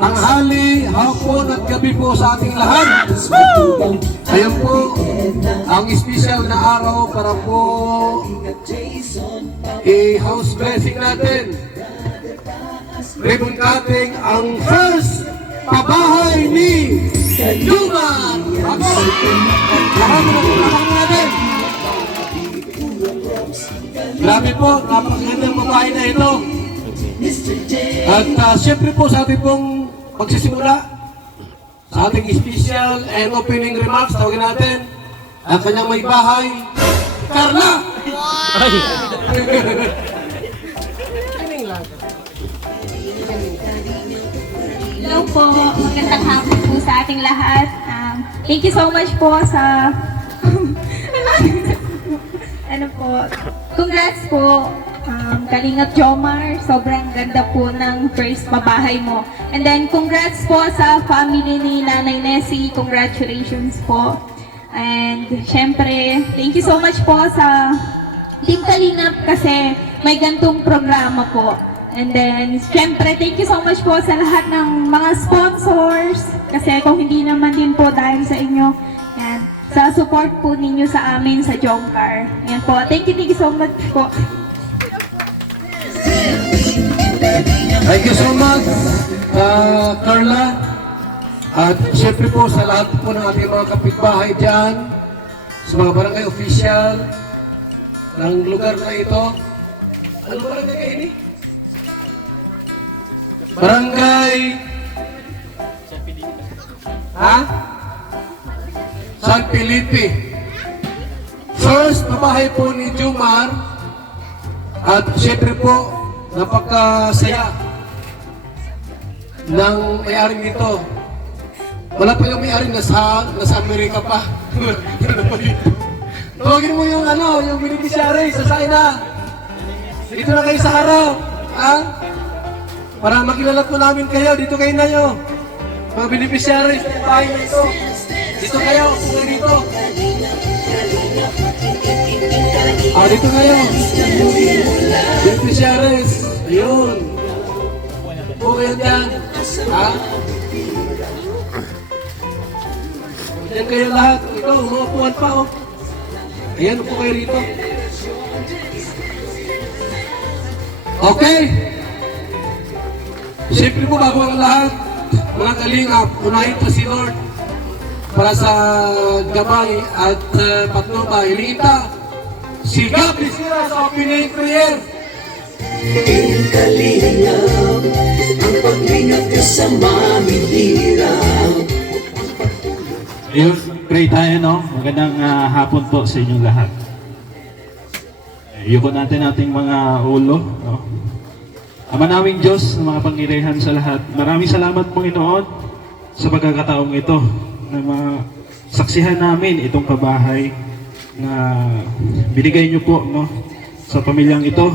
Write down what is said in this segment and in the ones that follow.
Tanghali, hapon at gabi po sa ating lahat. Ayan po ang special na araw para po i-house blessing natin. Ribbon cutting ang first pabahay ni Juma. Lahat natin. Grabe po, napakagandang babae na ito. At siyempre po sa ating pong magsisimula sa ating special and opening remarks, tawagin natin ang kanyang may bahay, Carla! Hello po, magandang hapon po sa ating lahat. Thank you so much po sa ano po, congrats po. Kalingap Jomar, sobrang ganda po ng first pabahay mo. And then, congrats po sa family ni Nanay Nessie. Congratulations po. And, syempre, thank you so much po sa Team Kalingap kasi may gantong programa po. And then, syempre, thank you so much po sa lahat ng mga sponsors. Kasi kung hindi naman din po dahil sa inyo, yan, sa support po ninyo sa amin sa Jomcar. Yan po. Thank you so much po. Thank you so much, Carla. At siyempre po sa lahat po ng ating mga kapitbahay dyan, sa mga barangay official ng lugar na ito. Ano barangay kayo ini? Barangay San Felipe. First, pabahay po ni Jumar. At siyempre po, napakasaya ng may-ari nito. Wala pa yung may-ari, nasa Amerika pa. Tawagin mo yung yung beneficiary sa Saina. Dito na kayo sa harap. Para makilala po namin kayo, dito kayo na yun. Mga beneficiary sa bahay nito. Dito kayo, kung dito. Dito kayo. Beneficiaries. Ayun. Po kayo dyan. Diyan kayo lahat. Ito, umuupuan pa Ayan po kayo rito. Okay. Siyempre po bago ang lahat, mga kalingap, unahin po si Lord para sa gabay at patnubay. Hilingita, si God Bisira sa opening prayer. Kalingap, ang paglingap ka sa mahihirap. Ayun, pray tayo, no? Magandang hapon po sa inyong lahat. Iyuko natin ating mga ulo, no? Ama naming Diyos, mga pangyarihan sa lahat, maraming salamat Panginoon sa pagkakataong ito na masaksihan namin itong pabahay na binigay niyo po, no, sa pamilyang ito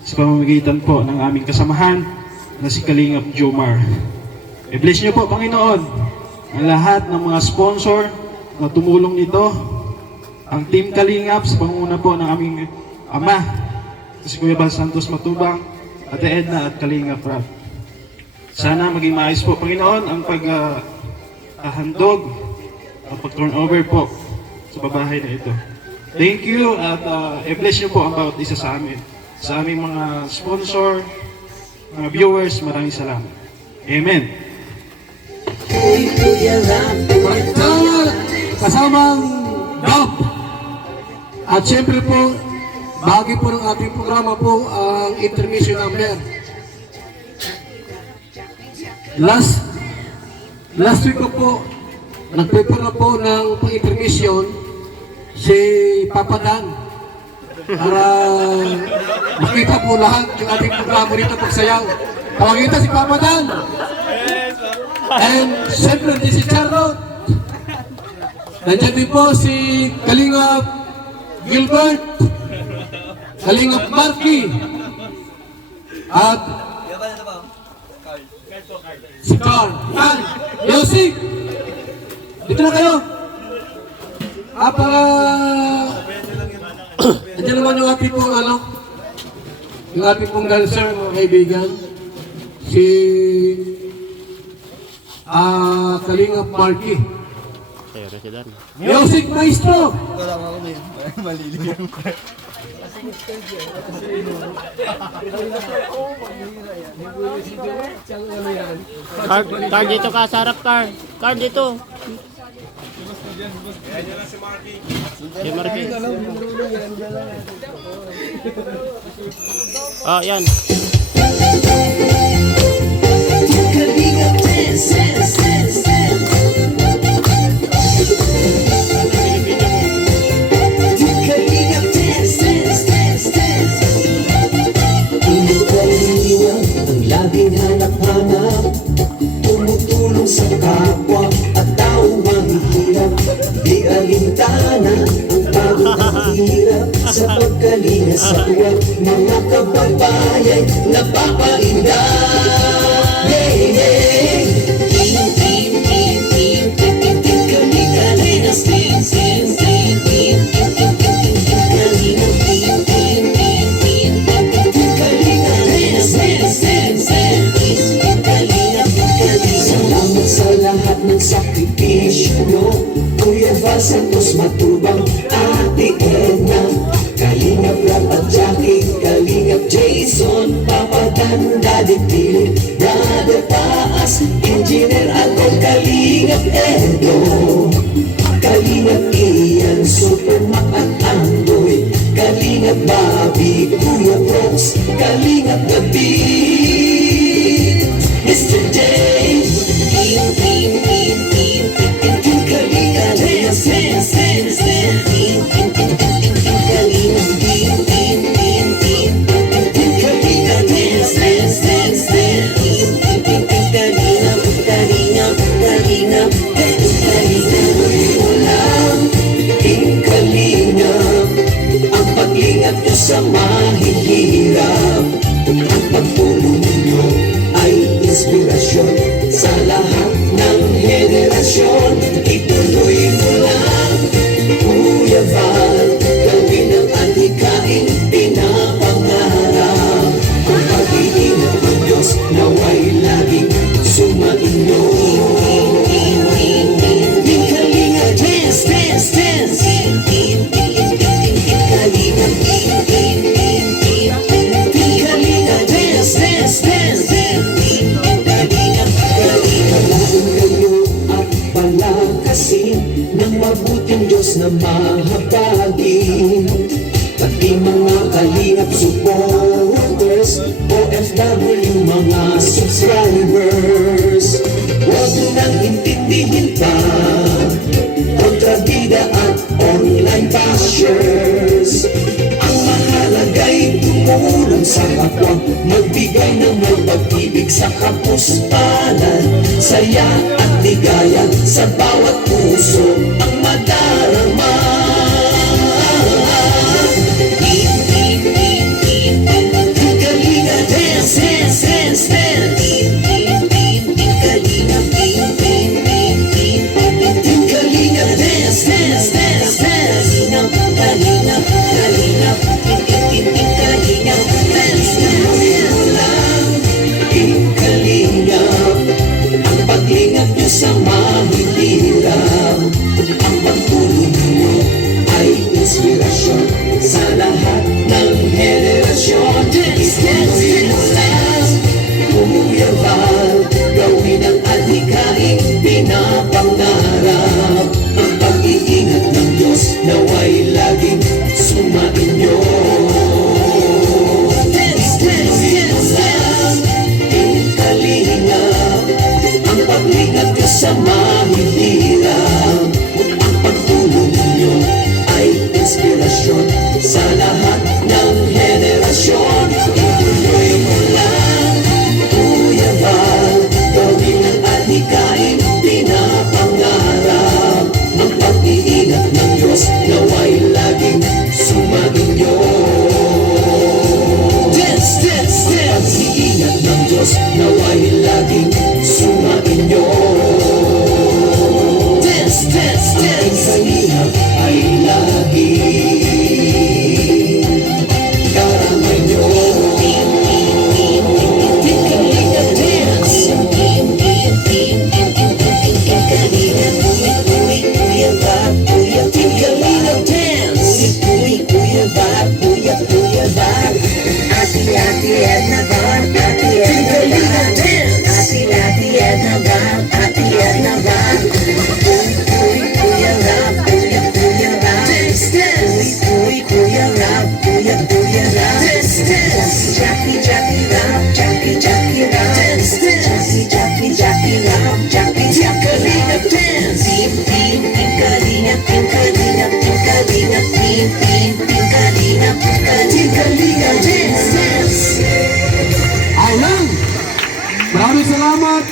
sa pamamagitan po ng aming kasamahan na si Kalingap Jomar. I-bless niyo po Panginoon ang lahat ng mga sponsor na tumulong nito, ang Team Kalingap sa panguna po ng aming ama, si Kuya Bal Santos Matubang, Ate Edna at Kalingap Rab. Sana maging maayos po Panginoon ang paghahandog, ang pag-turnover po sa babahay na ito. Thank you at i-bless niyo po ang bawat isa sa amin. Sa aming mga sponsor, mga viewers, maraming salamat. Amen. Kasamang Doc. At siyempre po, bahagi po ng ating programa po ang intermission number. Last week po, nagprepare na po ng pang-intermission si Papa Dan para makita po lahat yung ating programa dito pagsayaw. Tawagin ito si Papa Dan. And siyempre din si Charlotte. Nandiyan din po si Kalingap Gilbert, Kalingap Marky, at Si Carl. Yan. Music. Dito na kayo. Para nandiyan naman yung ating pong yung ating pong dancer, mga kaibigan. Si Kalingap Marky. Music Maestro. Car dito ka, sarap car. Car dito. Si Marky. Ah, yan. Kalingap dance, dance, dance, dance. Kalingap dance, dance, dance, dance. Iniwang ang laging hanap-hanap, tumutulong sa kapwa at tawang hirap. Di alintana ang pagod at hirap sa pagkalinga sa tuwa. Mga kababayan napapainda. Hey, hey. Team, team, team, team, team, team, team, Kalinga, Renas, team, team, team, team, team, team, team, team, Kalinga, team, team, team, team, team, team, Kalinga, Renas, Renas, Renas, Renas, team, Kalinga, Kalinga. Salamat sa lahat ng sakripisyo, no? Kuya Val Santos Matubang, Ate Edna, Kalingap Rap at Jackie, Kalingap Jason, Papa Dan, Daddy Philip, Brother Paas, Engineer Alcon, Kalingap Edo, Kalingap Ian, Supermac at Andoy, Kalingap Bobby, Kuya Brooks, Kalingap Gabi, Mr. J, Team, Team, Team, Team, Team, Team, Kalingap, Dance, Dance, Dance, Dance, Team, Team, Team, Team, Team, Kalingap, Team, Team, Team, Team, Team, Kalingap, Dance, Dance, Dance, Dance, Team, Team, Team, Team, Kalingap, Kalingap, Kalingap, Dance, Kalingap, mo lang, Team Kalingap, ang paglingap nyo sa mahihirap, ang pagtulong nyo ay inspirasyon sa lahat ng henerasyon. Ituloy mo lang, Kuya Val, gawin ang adhikain pinapangarap. Ang pag-iingat ng Diyos naway laging sumainyo. Team Kalinga, dance, dance, dance. Team Kalinga, Team Kalinga, dance, dance, dance. Team Kalinga, Kalinga, laging kayo at palakasin ng mabuting Diyos na mahabagin. Pati mga kalingap supporters, OFW mga subscribers, huwag nang intindihin pa kontrabida at online bashers. Ang mahalaga'y tumulong sa kapwa, magbigay ng may pag-ibig sa kapuspalan, saya at ligaya sa bawat puso ang madarama. Team, team, team, team, team, Kalinga, dance, dance, dance, dance. Team, team, team, team, Kalinga, team, team, team, team, team, Kalinga, dance, dance, dance, dance. Kalinga, Kalinga, team, team, team, Kalinga, dance, dance, dance. Team Kalinga, ang paglingap nyo sa mahihirap, ang pagtulong nawa'y laging sumainyo. Dance, dance, dance, kalingap ay laging karamay nyo. Team Kalingap Dance. Kuya Bab, Kuya Team Kalingap Dance. Kuya Bab, Kuya Bab. Ati-ati Edna Bab, Team Kalingap Dance. Ati-ati Edna Bab, Ati Edna Bab. Kuya Rab, Kuya Rab. Dance, dance. Kuya Rab, Kuya Rab. Dance, dance. Jackie Rab, Jackie Rab. Dance, dance. Jackie Rab, Team Kalingap Dance. Team Kalingap, Team Kalingap, Team Kalingap, Team Kalingap, Team Kalingap Dance, dance. Ayan! Maraming salamat,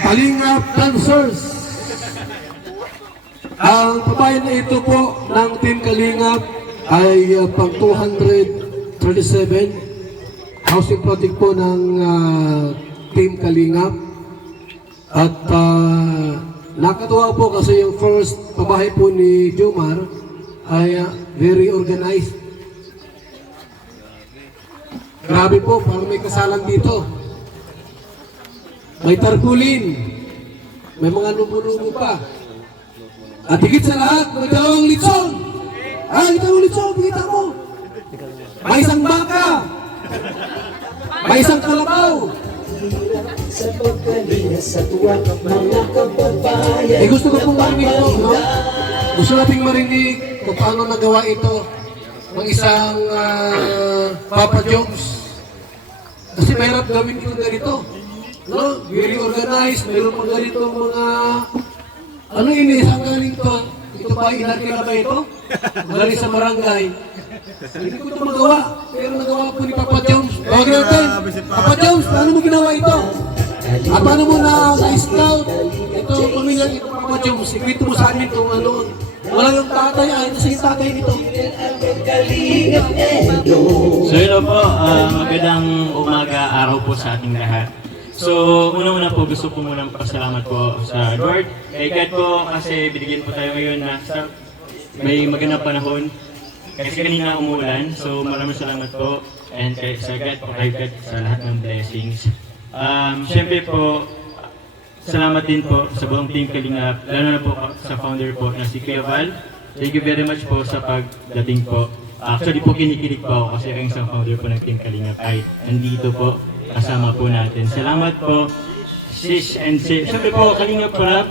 Kalingap Dancers! Ang pabayan na ito po ng Team Kalingap ay pang 237 housing project po ng Team Kalingap. At nakatuwa po kasi yung first pabahay po ni Jomar ay very organized. Grabe po, parang may kasalan dito. May tarpaulin, may mga lumo-lumo pa. At higit sa lahat, may dalawang litson. Dalawang litson, kita mo. May isang baka. May isang kalabaw. Sa pagkalinga sa tuwa, mga kababayan. Gusto ko pong marinig po, no? Gusto nating marinig kung paano nagawa ito ng isang Papa Jones. Kasi mahirap gawin ito ganito. No? Very organized, mayroon pang ganito mga... Ano ini? Saan galing to? Ito ba, inarkila ba ito? Galing sa barangay. Hindi ko ito magawa. Pero nagawa po ni Papa Jones. Tawagin natin. Papa Jones, paano mo ginawa ito? At paano mo na-scout ito, pamilyang ito, Papa Jones? Ikwento mo sa amin kung ano. Wala yung tatay, ay nasa yung tatay nito. So yun po, magandang umaga, araw po sa ating lahat. So, una-una po, gusto po munang pasalamat po sa Lord. Kay God po, kasi binigyan po tayo ngayon na may magandang panahon. Kasi kanina umuulan, so maraming salamat po. And kay sa God po, kay God sa lahat ng blessings. Siyempre po, salamat din po sa buong Team Kalingap, lalo na po sa founder po na si Kuya Val. Thank you very much po sa pagdating po. Actually po, kinikilig po ako kasi ang isang founder po ng Team Kalingap ay nandito po. Kasama po natin. Salamat po, sis and sis. Siyempre po, Kalingap po lang.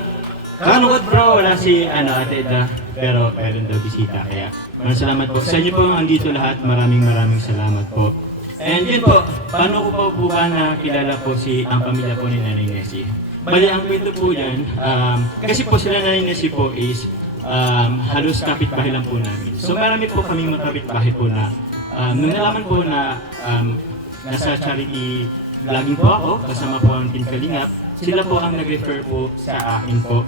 Kanugod bro, wala si Ate Edna, pero meron daw bisita. Kaya maraming salamat po. Sa inyo po andito lahat, maraming salamat po. And yun po, paano ko po ba nakilala po ang pamilya po ni Nanay Nessie? Bali, ang kwento po yan, kasi po sila Nanay Nessie po is halos kapitbahay lang po namin. So marami po kaming mga kapitbahay po na nung nalaman po na nasa charity vlogging po ako, kasama po ang Team Kalingap, sila po ang nag-refer po sa akin po.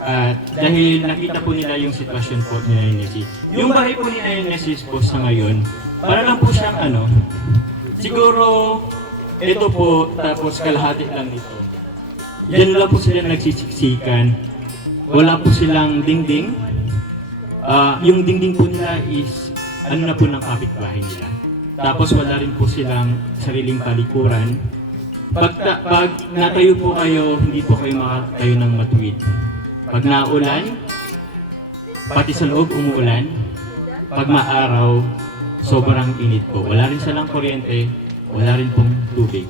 At dahil nakita po nila yung sitwasyon po ni Nanay Nessie. Yung bahay po ni Nanay Nessie po sa ngayon, para lang po siyang siguro ito po, tapos kalahati lang ito. Diyan lang po sila nagsisiksikan. Wala po silang dingding. Yung dingding po nila is na po ng kapitbahay nila. Tapos wala rin po silang sariling palikuran. Pag natayo po kayo, hindi po kayo makatayo ng matuwid. Pag naulan, pati sa loob umuulan. Pag maaraw, sobrang init po. Wala rin silang kuryente, wala rin pong tubig.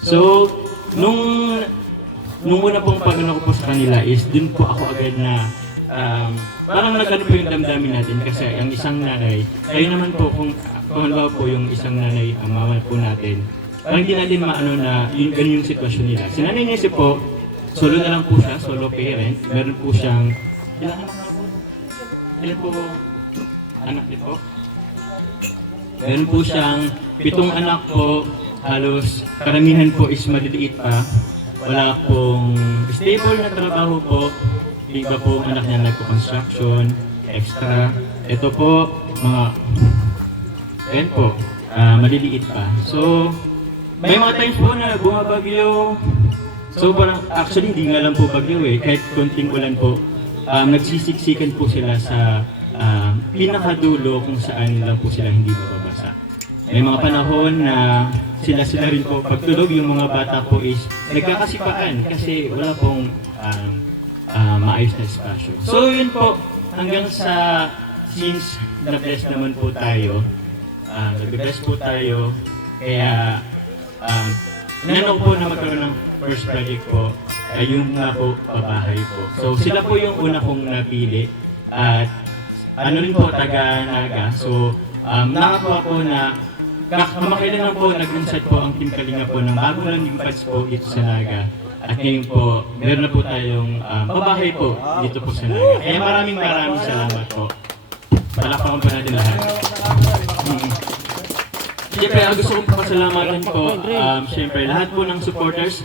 So, nung una pong pagano ko po sa kanila is dun po ako agad na parang nagano po yung damdamin natin kasi ang isang nanay, kayo naman po kung halimbawa po yung isang nanay, ang mama po natin, parang hindi natin maano na ganun yung sitwasyon nila. Si Nanay Nessie po, solo na lang po siya, solo parent. Meron po siyang, ilan po anak nito? Meron po siyang 7 anak po, halos karamihan po is maliliit pa. Wala pong stable na trabaho po. Iba po anak niya nagpo-construction, extra. Ito po, mga, ayan po, maliliit pa. So, may mga times po na bumabagyo. So parang actually hindi nga lang po bagyo eh, kahit konting ulan po. Nagsisiksikan po sila sa pinakadulo kung saan lang po sila hindi mababasa. May mga panahon na sila rin po pagtulog, yung mga bata po is nagkakasipaan kasi wala pong maayos na espasyo. So yun po, hanggang sa since na-bless naman po tayo, nag-bless po tayo, kaya inano po na magkaroon ng first project po, ay yung nga po, pabahay po. So sila po yung una kong napili at ano rin po, taga-Naga. So nakakuha po na kamakailan lang po, nag-insert po ang Team Kalinga po ng bagong landing pads po dito sa Naga. At ngayon po, meron na po tayong pabahay po dito po sa Naga. Kaya maraming salamat po. Palakpakan po natin lahat. Siyempre, gusto kong pasalamatan po, siyempre, lahat po ng supporters,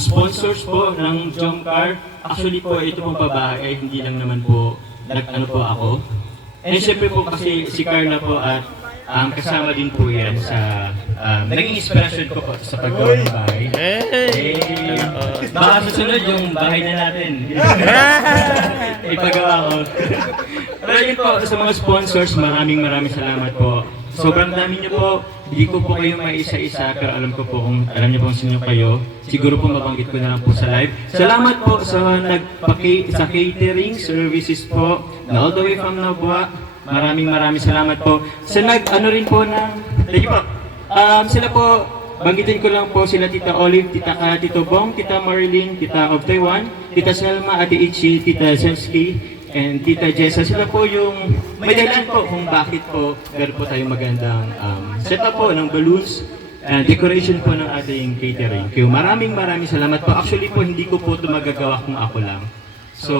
sponsors po ng Jomcar. Actually po, ito pong pabahay ay hindi lang naman po nag-ano po ako. And siyempre po kasi si Carla po at kasama din po yan sa naging inspirasyon ko po sa paggawa ng bahay. Baka susunod yung bahay na natin. Ipagawa ko. Pero yun po, sa mga sponsors, maraming salamat po. Sobrang dami niyo po. Hindi ko po kayo may isa-isa, pero alam ko po kung alam niyo po kung sino kayo. Siguro po mabanggit ko na lang po sa live. Salamat po sa sa catering services po, na all the way from Nabua. Maraming salamat po. Sa ano rin po thank you po. Sila po, banggitin ko lang po sila Tita Olive, Tito Bong, Tita Marilyn, Tita of Taiwan, Tita Selma, Ate Ichi, Tita Zelski, and Tita Jessa. Sila po yung may dahilan po kung bakit po meron po tayong magandang setup po ng balloons, decoration po ng ating catering. Kaya maraming salamat po. Actually po, hindi ko po ito magagawa kung ako lang. So,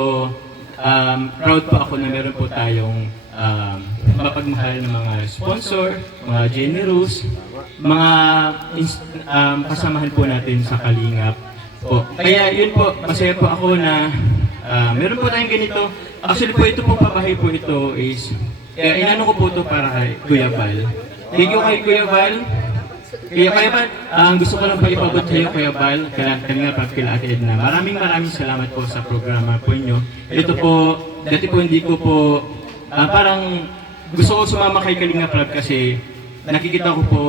proud po ako na meron po tayong mapagmahal ng mga sponsor, mga generous, mga kasamahan po natin sa Kalingap po. Kaya yun po, masaya po ako na meron po tayong ganito. Actually po, ito pong pabahay po ito is, inano ko po ito para kay Kuya Val. Thank you kay Kuya Val. Kuya Val, gusto ko lang pa ipabot sa iyo, Kuya Val, kanina pagkila Ate Edna. Maraming salamat po sa programa po inyo. Ito po, dati po hindi ko po, parang gusto ko sumama kay Kalinga Prab kasi nakikita ko po,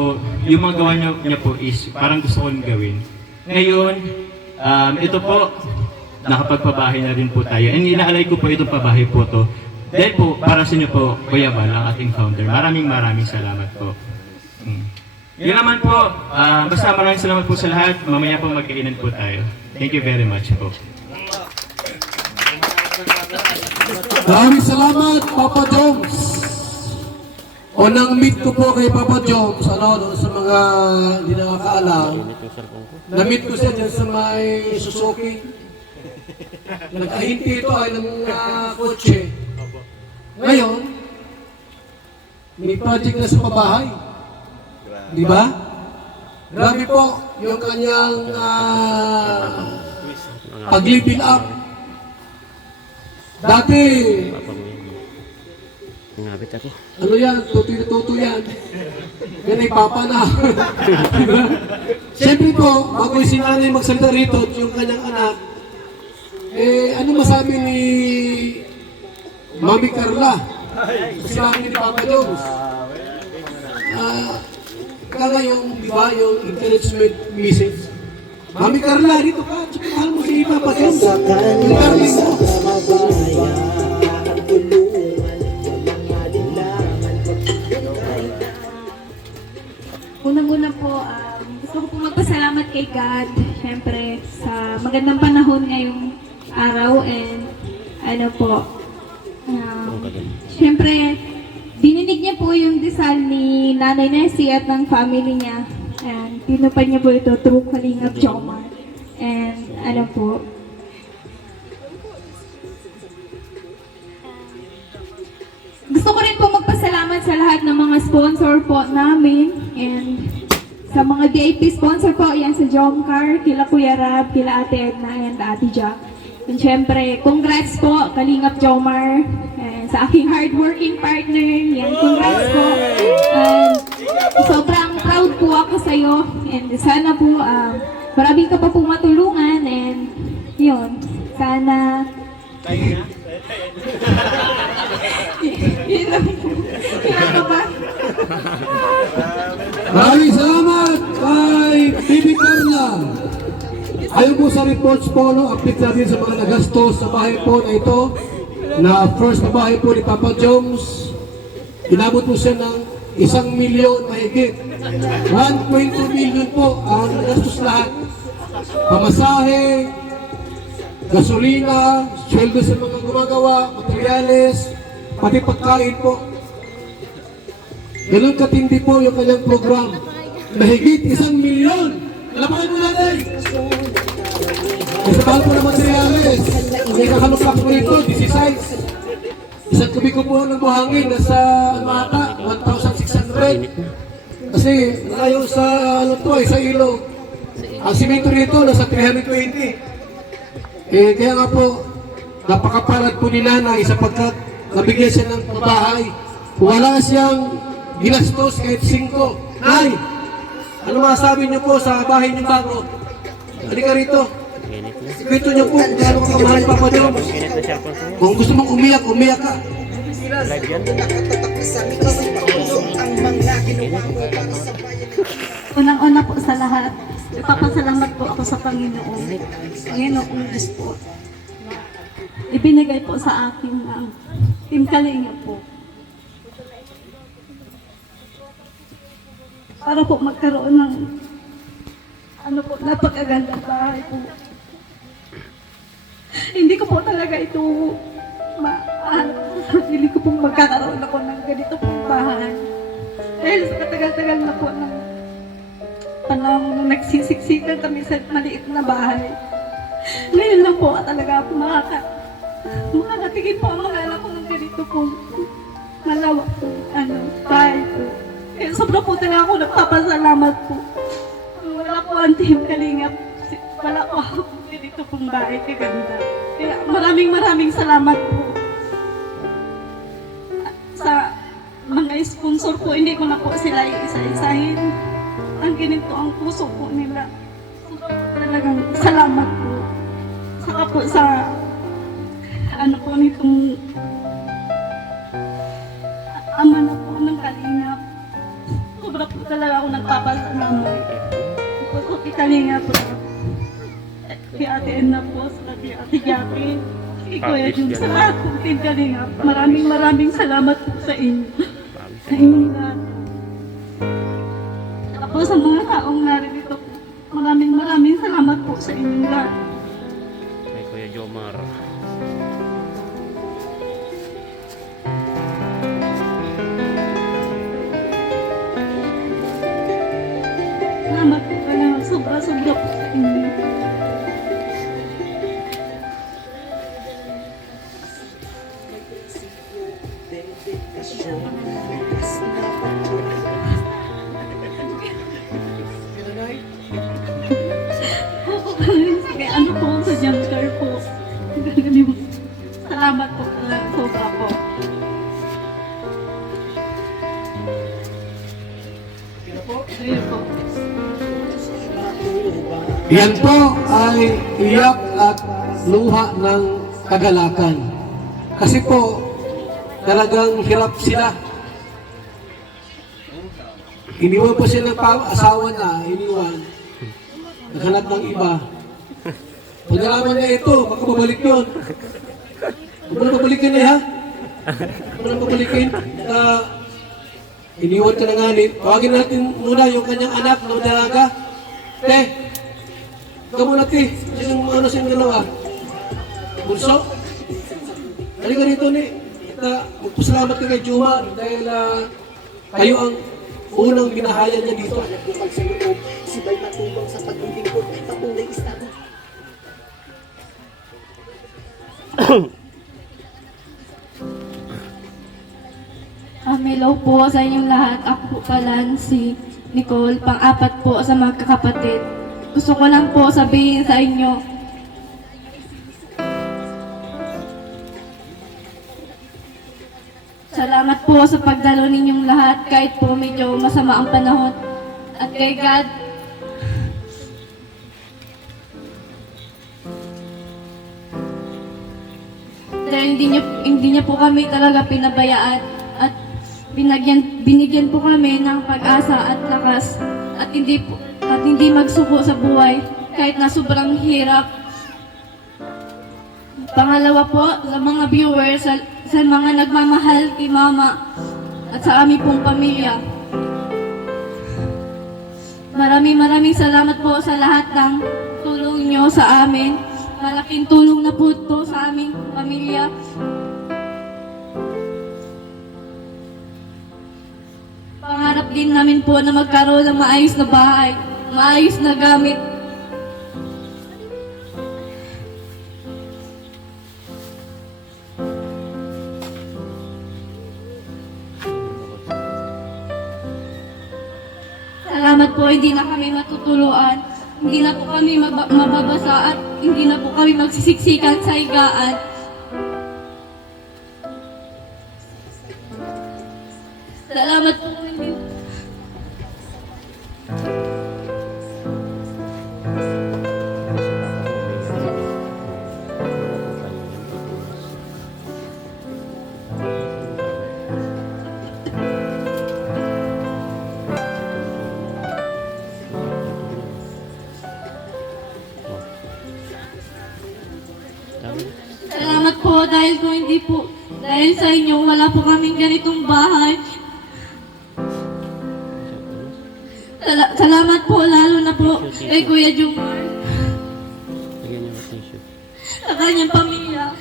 yung mga gawa niya po is parang gusto ko rin gawin. Ngayon, ito po, nakapagpabahay na rin po tayo. And inaalay ko po itong pabahay po to. Dahil po, para sa inyo po, Kuya Val, ang ating founder. Maraming salamat po. Yun naman po, basta maraming salamat po sa lahat. Mamaya po magkainan po tayo. Thank you very much po. Maraming salamat, Papa Jones. Unang meet ko po kay Papa Jones, doon sa mga hindi nakakaalam. Na-meet ko siya dyan sa may Suzuki. Nag-ahinti ito ay ng kotse. Ngayon, may project na sa pabahay. Di ba? Grabe po yung kanyang pag-living up. Dati, Ngabit ako. ano yan, tuto yan. Yan ay papa na. Diba? Siyempre po, bago yung sinanay magsalita rito at yung kanyang anak, ano masabi ni Mami Carla? Sinabi ni Papa Jones. Kaya yung, di ba, yung encouragement message. Mami Carla, dito ka. Tsakahan mo si Papa Jones. Sa Encouragement kanila mo. sa mabaya at tulungan, walang alinlangan. Unang-una po, gusto ko po magpasalamat kay God, syempre, sa magandang panahon ngayong araw and syempre, dininig niya po yung dasal ni Nanay Nessie at ng family niya. And tinupad niya po ito through Kalingap Jomar. And gusto ko rin po magpasalamat sa lahat ng mga sponsor po namin. And sa mga VIP sponsor po, yan sa Jomcar, kila Kuya Rab, kila Ate Edna, and Ate Jack. And syempre, congrats po, Kalingap Jomar. And sa aking hardworking partner, yan, congrats po. And sobrang proud proud po ako sa iyo and sana po marami ka pa pong matulungan and yun, sana yun lang po. Kailan ka ba? Maraming salamat kay Bibi Carla. Ayon po sa reports po, no, update natin sa mga nagastos sa bahay po na ito, na first na bahay po ni Papa Jones, inabot po siya ng 1 milyon mahigit. 1.2 million po ang nagastos lahat. Pamasahe, gasolina, sweldo sa mga gumagawa, materyales, pati pagkain po. Ganun katindi po yung kanyang program. Mahigit 1 milyon. Lapakan mo natin! Isa mahal po ng materyales. May kakalupak po ito, 16. Isang kubiko po ng buhangin, nasa mata, 1,600. Kasi malayo sa ano to, sa ilog. Ang simento rito, nasa 320. Kaya nga po, napakapalad po ni nanay sapagkat nabigyan siya ng pabahay. Wala siyang ginastos kahit 5. Nay, ano masasabi niyo po sa bahay niyo bago? Halika rito. Kwento niyo po kung gaano ka kamahal ni Papa Jones. Kung gusto mong umiyak, umiyak ka. Unang-una po sa lahat, ipapasalamat po ako sa Panginoon. Panginoong Diyos po. Ibinigay po sa akin ang Team Kalinga po. Para po magkaroon ng napakagandang bahay po. Hindi ko po talaga ito hindi ko pong magkakaroon ako ng ganito pong bahay. Dahil sa katagal-tagal na po ng panahon nung nagsisiksikan kami sa maliit na bahay. Ngayon lang po talaga ako makakatigin po ang mga anak ko ng ganito pong malawak po, bahay po. Kaya sobra po talaga ako nagpapasalamat po. Wala po ang Team Kalinga, wala po ako ganito pong bahay kaganda. Kaya maraming salamat po. Sa mga sponsor po, hindi ko na po sila isa-isahin. Ang ganito ang puso po nila. Talagang salamat po. Saka po sa po nitong ama na po ng Kalingap. Sobra po talaga ako nagpapasalamat. Po kay Kalingap po. Kay Ate Enna po, sa kay Ate Jackie. Kay Kuya Jun, sa lahat po Team Kalingap. Maraming salamat po sa inyo. Sa inyong lahat. Ako sa mga taong naririto po. Maraming salamat po sa inyong lahat. Kay Kuya Jomar. Salamat po talaga. Sobra po sa inyo. Sige, po sa junker po. Salamat po talaga. Sobra po. Ayun po. Yan po ay iyak at luha ng kagalakan. Kasi po, talagang hirap sila. Iniwan po sila ng asawa na, iniwan. Naghanap ng iba. Pag nalaman niya ito, baka babalik yun. Huwag mo na babalikin niya, ha? Huwag mo na babalikin. Iniwan ka na nga ni. Tawagin natin muna yung kanyang anak na dalaga. Te, ikaw muna, te. Yung ano siyang dalawa? Bunso? Halika rito, ni. Magpasalamat ka kay Juma dahil kayo ang unang binahaya niya dito. Bukal sa loob, sibay matulong sa paglilingkod, patunay estado. Hello po sa inyong lahat. Ako po pala si Nicole, pang-apat po sa magkakapatid. Gusto ko lang po sabihin sa inyo, salamat po sa pagdalo ninyong lahat kahit po medyo masama ang panahon. at kay God. Dahil hindi niya po kami talaga pinabayaan at binigyan po kami ng pag-asa at lakas at hindi magsuko sa buhay kahit na sobrang hirap. Pangalawa po, sa mga viewers, sa mga nagmamahal kay Mama at sa aming pong pamilya. Maraming salamat po sa lahat ng tulong nyo sa amin. Malaking tulong na po ito sa aming pamilya. Pangarap din namin po na magkaroon ng maayos na bahay, maayos na gamit. Salamat po, hindi na kami matutuluan. Hindi na po kami mababasa at hindi na po kami magsisiksikan sa higaan. Salamat po. Salamat po dahil kung hindi po, dahil sa inyo, wala po kaming ganitong bahay. Salamat po lalo na po kay Kuya Jumar. Sa kanyang pamilya.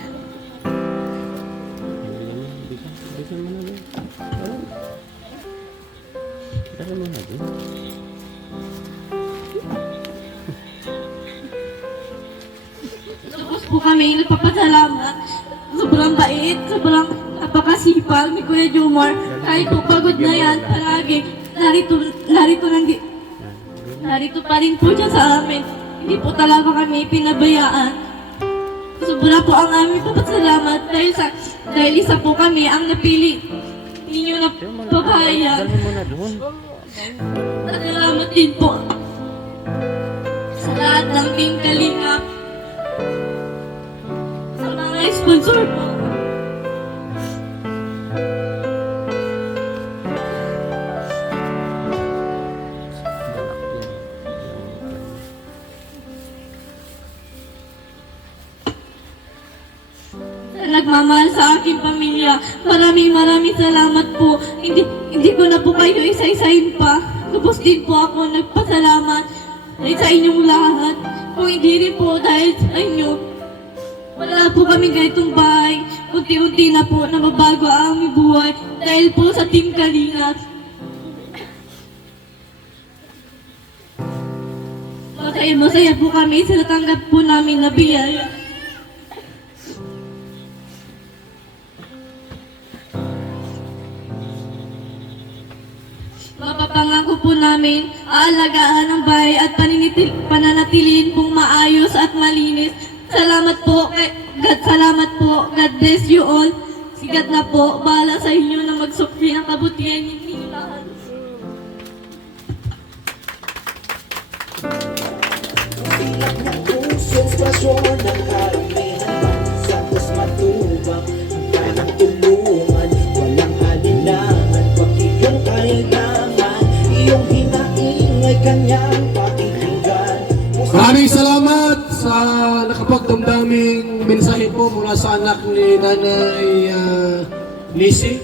Tapos po kami nagpapasalamat. Sobrang bait, sobrang napakasipag ni Kuya Jumar. Kahit po pagod na yan, palagi narito pa rin po siya sa amin. Hindi po talaga kami pinabayaan. Sobra po ang aming papasalamat dahil isa po kami ang napili ninyo na babayan. At salamat din po sa lahat ng Team Kalingap, sa mga sponsor po. Nagmamahal sa aking pamilya. Maraming salamat po. Hindi ko na po kayo isa-isahin pa. Lubos din po ako nagpasalamat dahil sa inyong lahat. Kung hindi rin po dahil sa inyo, wala po kami ganitong bahay. Unti-unti na po nababago ang aming buhay dahil po sa Team Kalingap. Masaya po kami sa natanggap po namin na biyaya. Mapapangako po namin, aalagaan ang bahay at pananatilihin pong maayos at malinis. Salamat po, God bless you all. Sigat na po, bahala sa inyo na magsukli ng kabutihan ninyo lahat. Silak ng puso, inspirasyon ng karamihan. Santos matubang, ang kanang tulungan. Walang alinlangan, pag iyong kailangan. Iyong hinaing ay kanyang pakikinggan. Maraming salamat sa nakapagdamdaming mensahe po mula sa anak ni Nanay Nisi.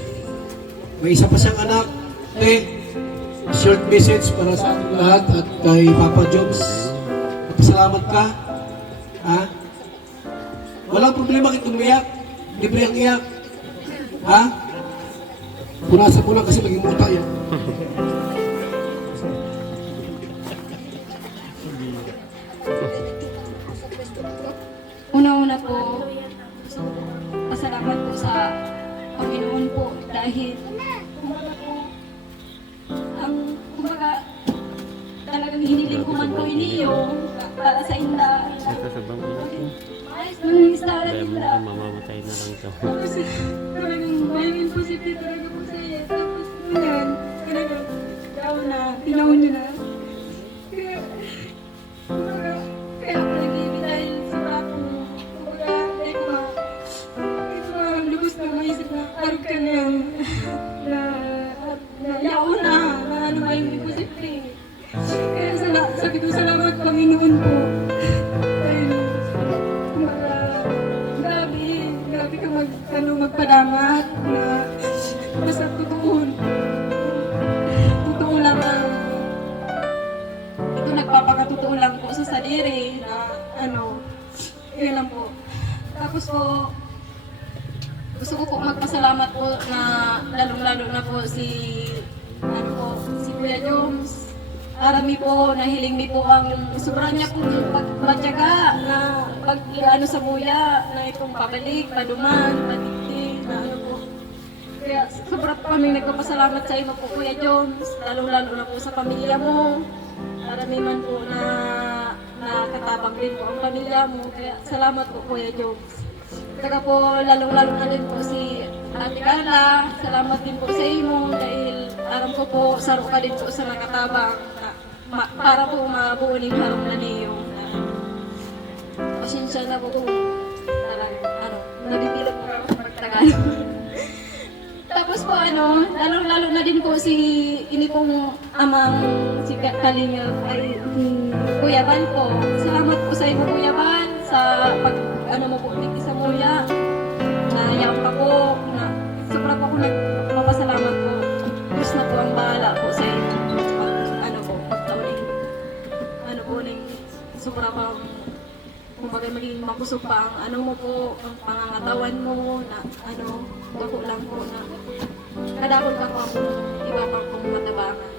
May isa pa siyang anak, short message para sa ating lahat at kay Papa Jobs. Salamat ka. Ha? Walang problema kung umiyak. Libre ang iyak. Ha? Punasan mo lang kasi maging muta yan. Una-una po, pasalamat po sa Panginoon po dahil kumbaga talagang hiniling ko man po iniyo para sa inda. Nung istara nila. Mamamatay na lang ito. Tapos talagang maraming positive talaga po sa iyo. Tapos yan, talagang tinaw niyo na. family na yun lang po. Tapos po, gusto ko po magpasalamat po na lalong-lalo na po si Kuya Joms. Arami po, nahiling mi po ang sobrang niya po pagmatyaga na sa muya, na itong pabalik, paduman, patigtig, na po. Kaya sobrang po kami nagpapasalamat sa iyo po, Kuya Joms, lalong-lalo na po sa pamilya mo. Arami man po na katabang din po ang pamilya mo. Kaya salamat po, Kuya Joms. Saka po, lalong-lalo na din po si Ate Carla. Salamat din po sa iyo dahil aram ko po, saro ka din po sa nakatabang para po mabuo ni harong na niyo. Pasensya na po kung talagang nabibilog po ako sa pagtagalog. Tapos po lalong-lalo na din po si ini pong amang si Kalingap ay Kuya Van po. Salamat po sa iyo, Kuya Van, sa pag mo po tiki sa muya. Nayang pa po na sobra po ako nagpapasalamat po. Diyos na po ang bahala po sa iyo. Sobra pang kumbaga maging makusog pa ang mo po, ang pangangatawan mo na bako lang po na kadakot pa po ang iba pang pong matabangan.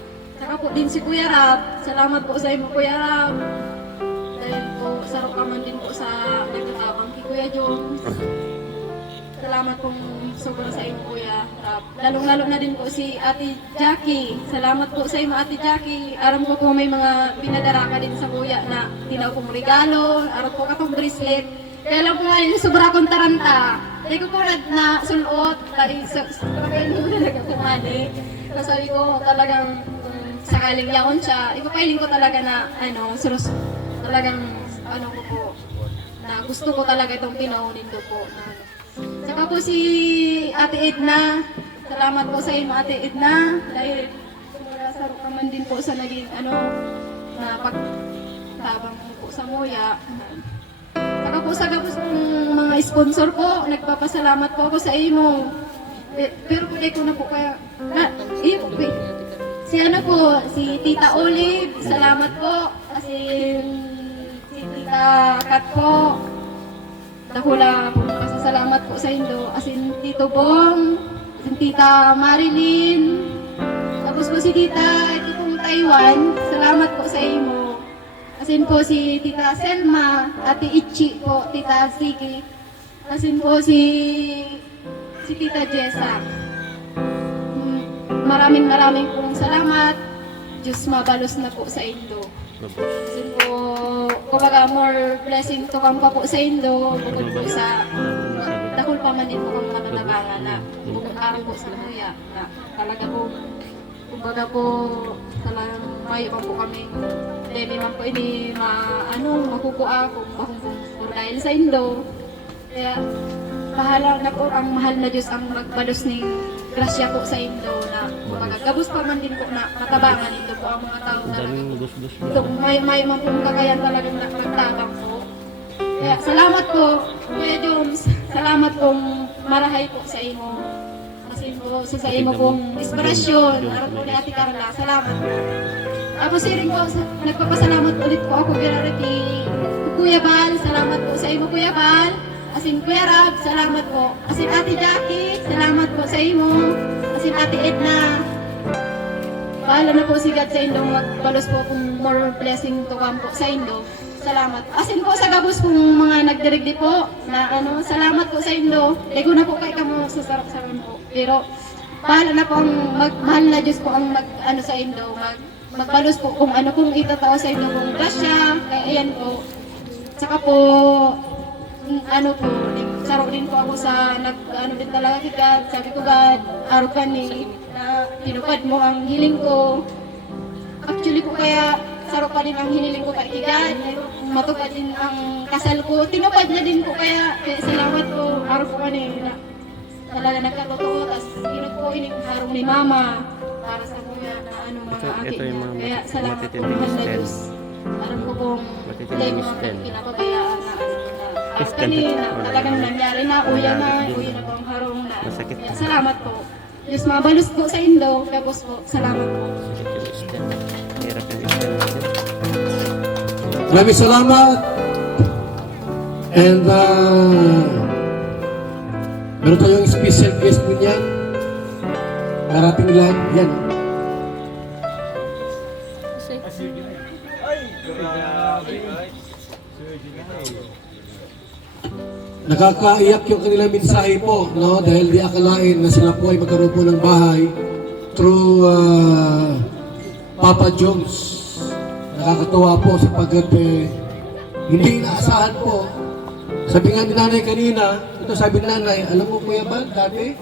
Saka po din si Kuya Rab, salamat po sa iyo, Kuya Rab, dahil po sarap ka man din po sa nagkatabang kay Kuya Jones. Salamat pong sobra sa iyo, Kuya Rab. Lalong-lalo na din po si Ate Jackie. Salamat po sa iyo, Ate Jackie. Aram ko po may mga pinadara ka din sa Kuya na tinaw kong regalo. Aram ko katong bracelet. Kaya lang po nga yun, sobra akong taranta. Hindi ko po na sulot. Dahil kaya hindi ko talaga kumali. Sabi ko talagang sakaling yakon siya. Ipapahiling ko talaga na talagang ko po na gusto ko talaga itong pinaunin ko po. Saka po si Ate Edna, salamat po sa iyo, Ate Edna, dahil sumarasaro ka man din po sa naging na pagtabang mo po sa muya. Saka po sa gabos ng mga sponsor po, nagpapasalamat po ako sa iyo. Pero hindi ko na po kaya, si Tita Olive, salamat po, kasi si Tita Kat po, Dakula po, pasasalamat po sa Indo. Asin Tito Bong, asin Tita Marilyn, tapos po si Tita, ito pong Taiwan, salamat po sa imo. Asin po si Tita Selma, Ate Ichi po, Tita Siki, asin po si Tita Jessa. Maraming pong salamat. Diyos mabalos na po sa Indo. Asin po, kumbaga more blessing to come pa po sa Indo, bukod po sa dakol pa man din po kong matatabangan na bukod araw po sa muya na talaga po, kumbaga po talagang may pa po kami demi man po hindi makukuha kung bakong dahil sa Indo. Kaya bahala na po ang mahal na Diyos ang magbalos ng grasya po sa Indo na kumbaga gabos pa man din po na matabangan ito po ang mga tao talaga ito may man pong kakayan talagang nagtabang po. Kaya salamat po Kuya Jones, salamat pong marahay po sa imo kasi po sa imo pong inspirasyon araw po ni Ate Carla, salamat po. Tapos rin po nagpapasalamat ulit po ako kay Kuya Bal, salamat po sa imo Kuya Bal. Asin Kuya Rab, salamat po. Asin Ate Jackie, salamat po sa imo. Asin Ate Edna. Bahala na po si God sa Indo. Magbalos po kung more blessing to come po sa Indo. Salamat. Asin po sa gabos kung mga nagdirigdi po na salamat po sa Indo. Lego na po kay kamo sa sarap-sarap po. Pero bahala na po ang mahal na Diyos po ang sa Indo. Magbalos po kung kung itatao sa Indo kung grasya. Kaya ayan po. Saka po saro din po ako sa din talaga kay God. Sabi ko, God, araw ka ni na tinupad mo ang hiling ko. Actually po kaya saro pa din ang hiniling ko kay God. Matupad din ang kasal ko. Tinupad na din po kaya salamat po. Araw po ka ni na talaga nagkatotoo. Tapos inot po harong ni Mama para sa kuya na mga akin niya. Kaya salamat po mahal na Diyos. Alam ko pong hindi mo pinapabayaan na kanina, talagang nangyari na, uya na po ang harong na. Salamat po. Diyos mabalos po sa Indo, tapos po, salamat po. Maraming salamat. And meron tayong special guest din yan. Darating lang. Yan. Nakakaiyak yung kanilang mensahe po, no? Dahil di akalain na sila po ay magkaroon po ng bahay through Papa Jones. Nakakatuwa po sapagkat hindi inaasahan po. Sabi nga ni nanay kanina, ito sabi ni nanay, alam mo Kuya Bal, dati,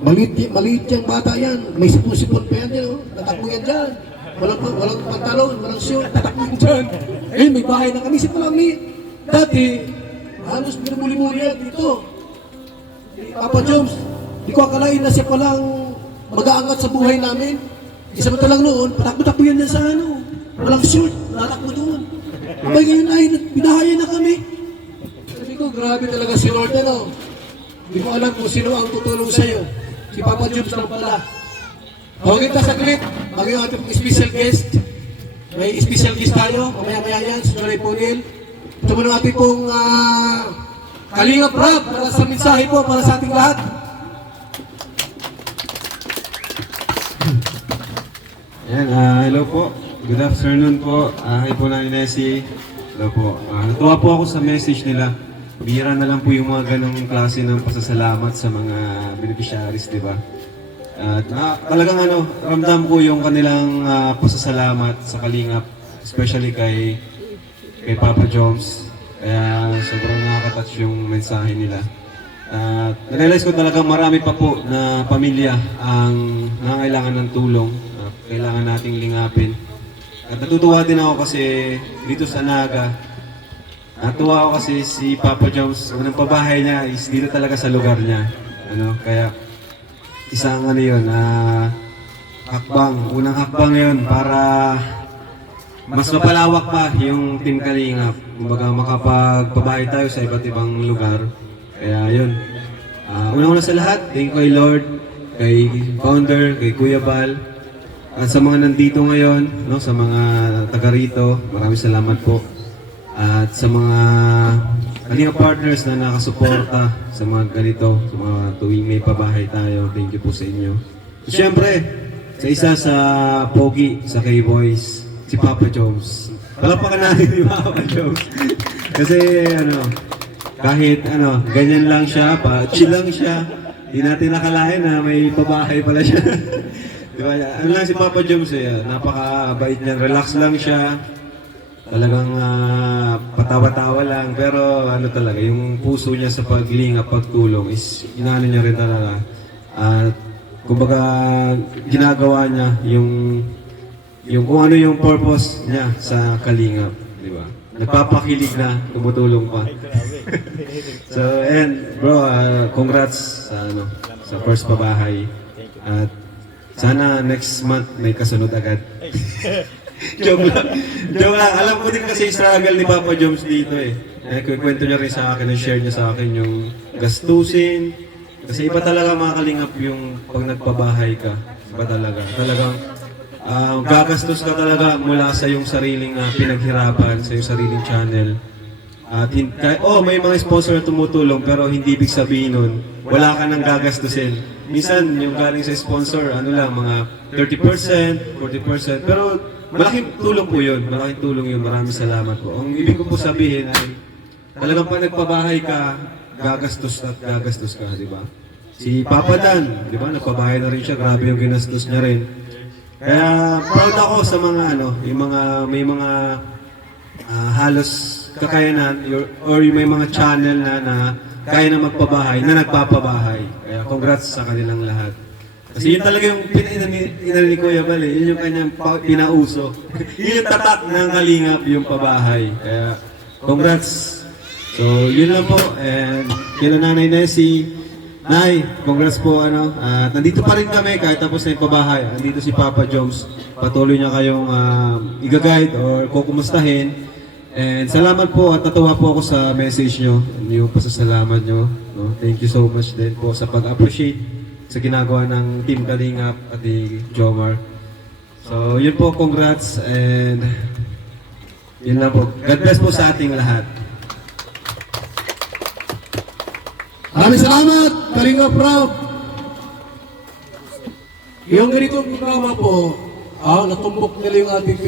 maliit yung bata yan. May sipon-sipon pa yan, tatakbo yan dyan. Walang pantalon, walang shirt, tatakbo yan dyan. Eh, may bahay na kami, sipa kami. Dati, halos pinumuli-muli yan dito. Papa Jones, di ko akalain na siya palang mag-aangat sa buhay namin. Isa mo lang noon, patakbo-takbo yan dyan sa ano. Walang shirt, tatakbo doon. Abay ngayon ay, binahayan na kami. Sabi ko, grabe talaga si Lord, ano? Hindi ko alam kung sino ang tutulong sa'yo. Si Papa Jones lang pala. Huwag kita saglit, bago yung ating special guest. May special guest tayo, mamaya-maya yan, si Johnny Punil. Ito mo na ating pong Kalingap Rap para sa mensahe po para sa ating lahat. Yan, hello po. Good afternoon po. Hi po na Nessie. Hello po. Natuwa po ako sa message nila. Bihira na lang po yung mga ganong klase ng pasasalamat sa mga beneficiaries, di ba? At talagang ramdam ko yung kanilang pasasalamat sa Kalingap, especially kay Papa Jones. Kaya sobrang nakaka-touch yung mensahe nila. At na-realize ko talagang marami pa po na pamilya ang nangangailangan ng tulong. Kailangan nating lingapin. At natutuwa din ako kasi dito sa Naga, natuwa ako kasi si Papa Jones, unang pabahay niya is dito talaga sa lugar niya. Kaya isang hakbang, unang hakbang yun para mas mapalawak pa yung Team Kalingap. Kumbaga makapagpabahay tayo sa iba't ibang lugar. Kaya yun. Una-una sa lahat, thank you kay Lord, kay Founder, kay Kuya Bal, at sa mga nandito ngayon, sa mga taga rito, maraming salamat po. At sa mga Kalingap partners na nakasuporta sa mga ganito, sa mga tuwing may pabahay tayo, thank you po sa inyo. So, syempre, sa isa sa Pogi, sa K-Boys, si Papa Jones. Palapakan natin si Papa Jones. Kasi kahit ganyan lang siya, chill lang siya, hindi natin nakalain na may pabahay pala siya. Diba? Lang si Papa Jones napakabait niya, relax lang siya. Talagang patawa-tawa lang, pero talaga, yung puso niya sa paglingap, pagtulong is inaano niya rin talaga. At kumbaga ginagawa niya yung kung ano yung purpose niya sa Kalingap, di ba? Nagpapakilig na, tumutulong pa. So, and bro, congrats sa first pabahay. At sana next month may kasunod agad. Joke lang. Alam ko din kasi struggle ni Papa Jones dito eh. Kwento niya rin sa akin, share niya sa akin yung gastusin. Kasi iba talaga mga Kalingap yung pag nagpabahay ka. Iba talaga. Talagang gagastos ka talaga mula sa yung sariling pinaghirapan, sa yung sariling channel. At may mga sponsor na tumutulong pero hindi ibig sabihin nun, wala ka nang gagastusin. Minsan yung galing sa sponsor, mga 30%, 40%, pero malaking tulong po yun, malaking tulong yun, maraming salamat po. Ang ibig ko po sabihin ay, talagang pag nagpabahay ka, gagastos at gagastos ka, di ba? Si Papa Dan, di ba, nagpabahay na rin siya, grabe yung ginastos niya rin. Kaya proud ako sa mga may mga halos kakayanan or may mga channel na kaya na magpabahay, na nagpapabahay. Kaya congrats sa kanilang lahat. Kasi yun talaga yung pinainan ni Kuya Bal, yun yung kanyang pinauso. Yun yung tatak ng Kalingap, yung pabahay. Kaya congrats. So yun lang po. And kila Nanay Nessie, Nay, congrats po nandito pa rin kami kahit tapos na yung pabahay. Nandito si Papa Jones. Patuloy niya kayong i-guide or kukumustahin. And salamat po at natuwa po ako sa message nyo, yung pasasalamat nyo. Thank you so much din po sa pag-appreciate sa ginagawa ng Team Kalingap at ni Jomar. So yun po, congrats and Yun lang po. God bless po sa ating lahat. Maraming salamat, Kalinga Proud. Yung ganitong programa po, natumbok nila yung ating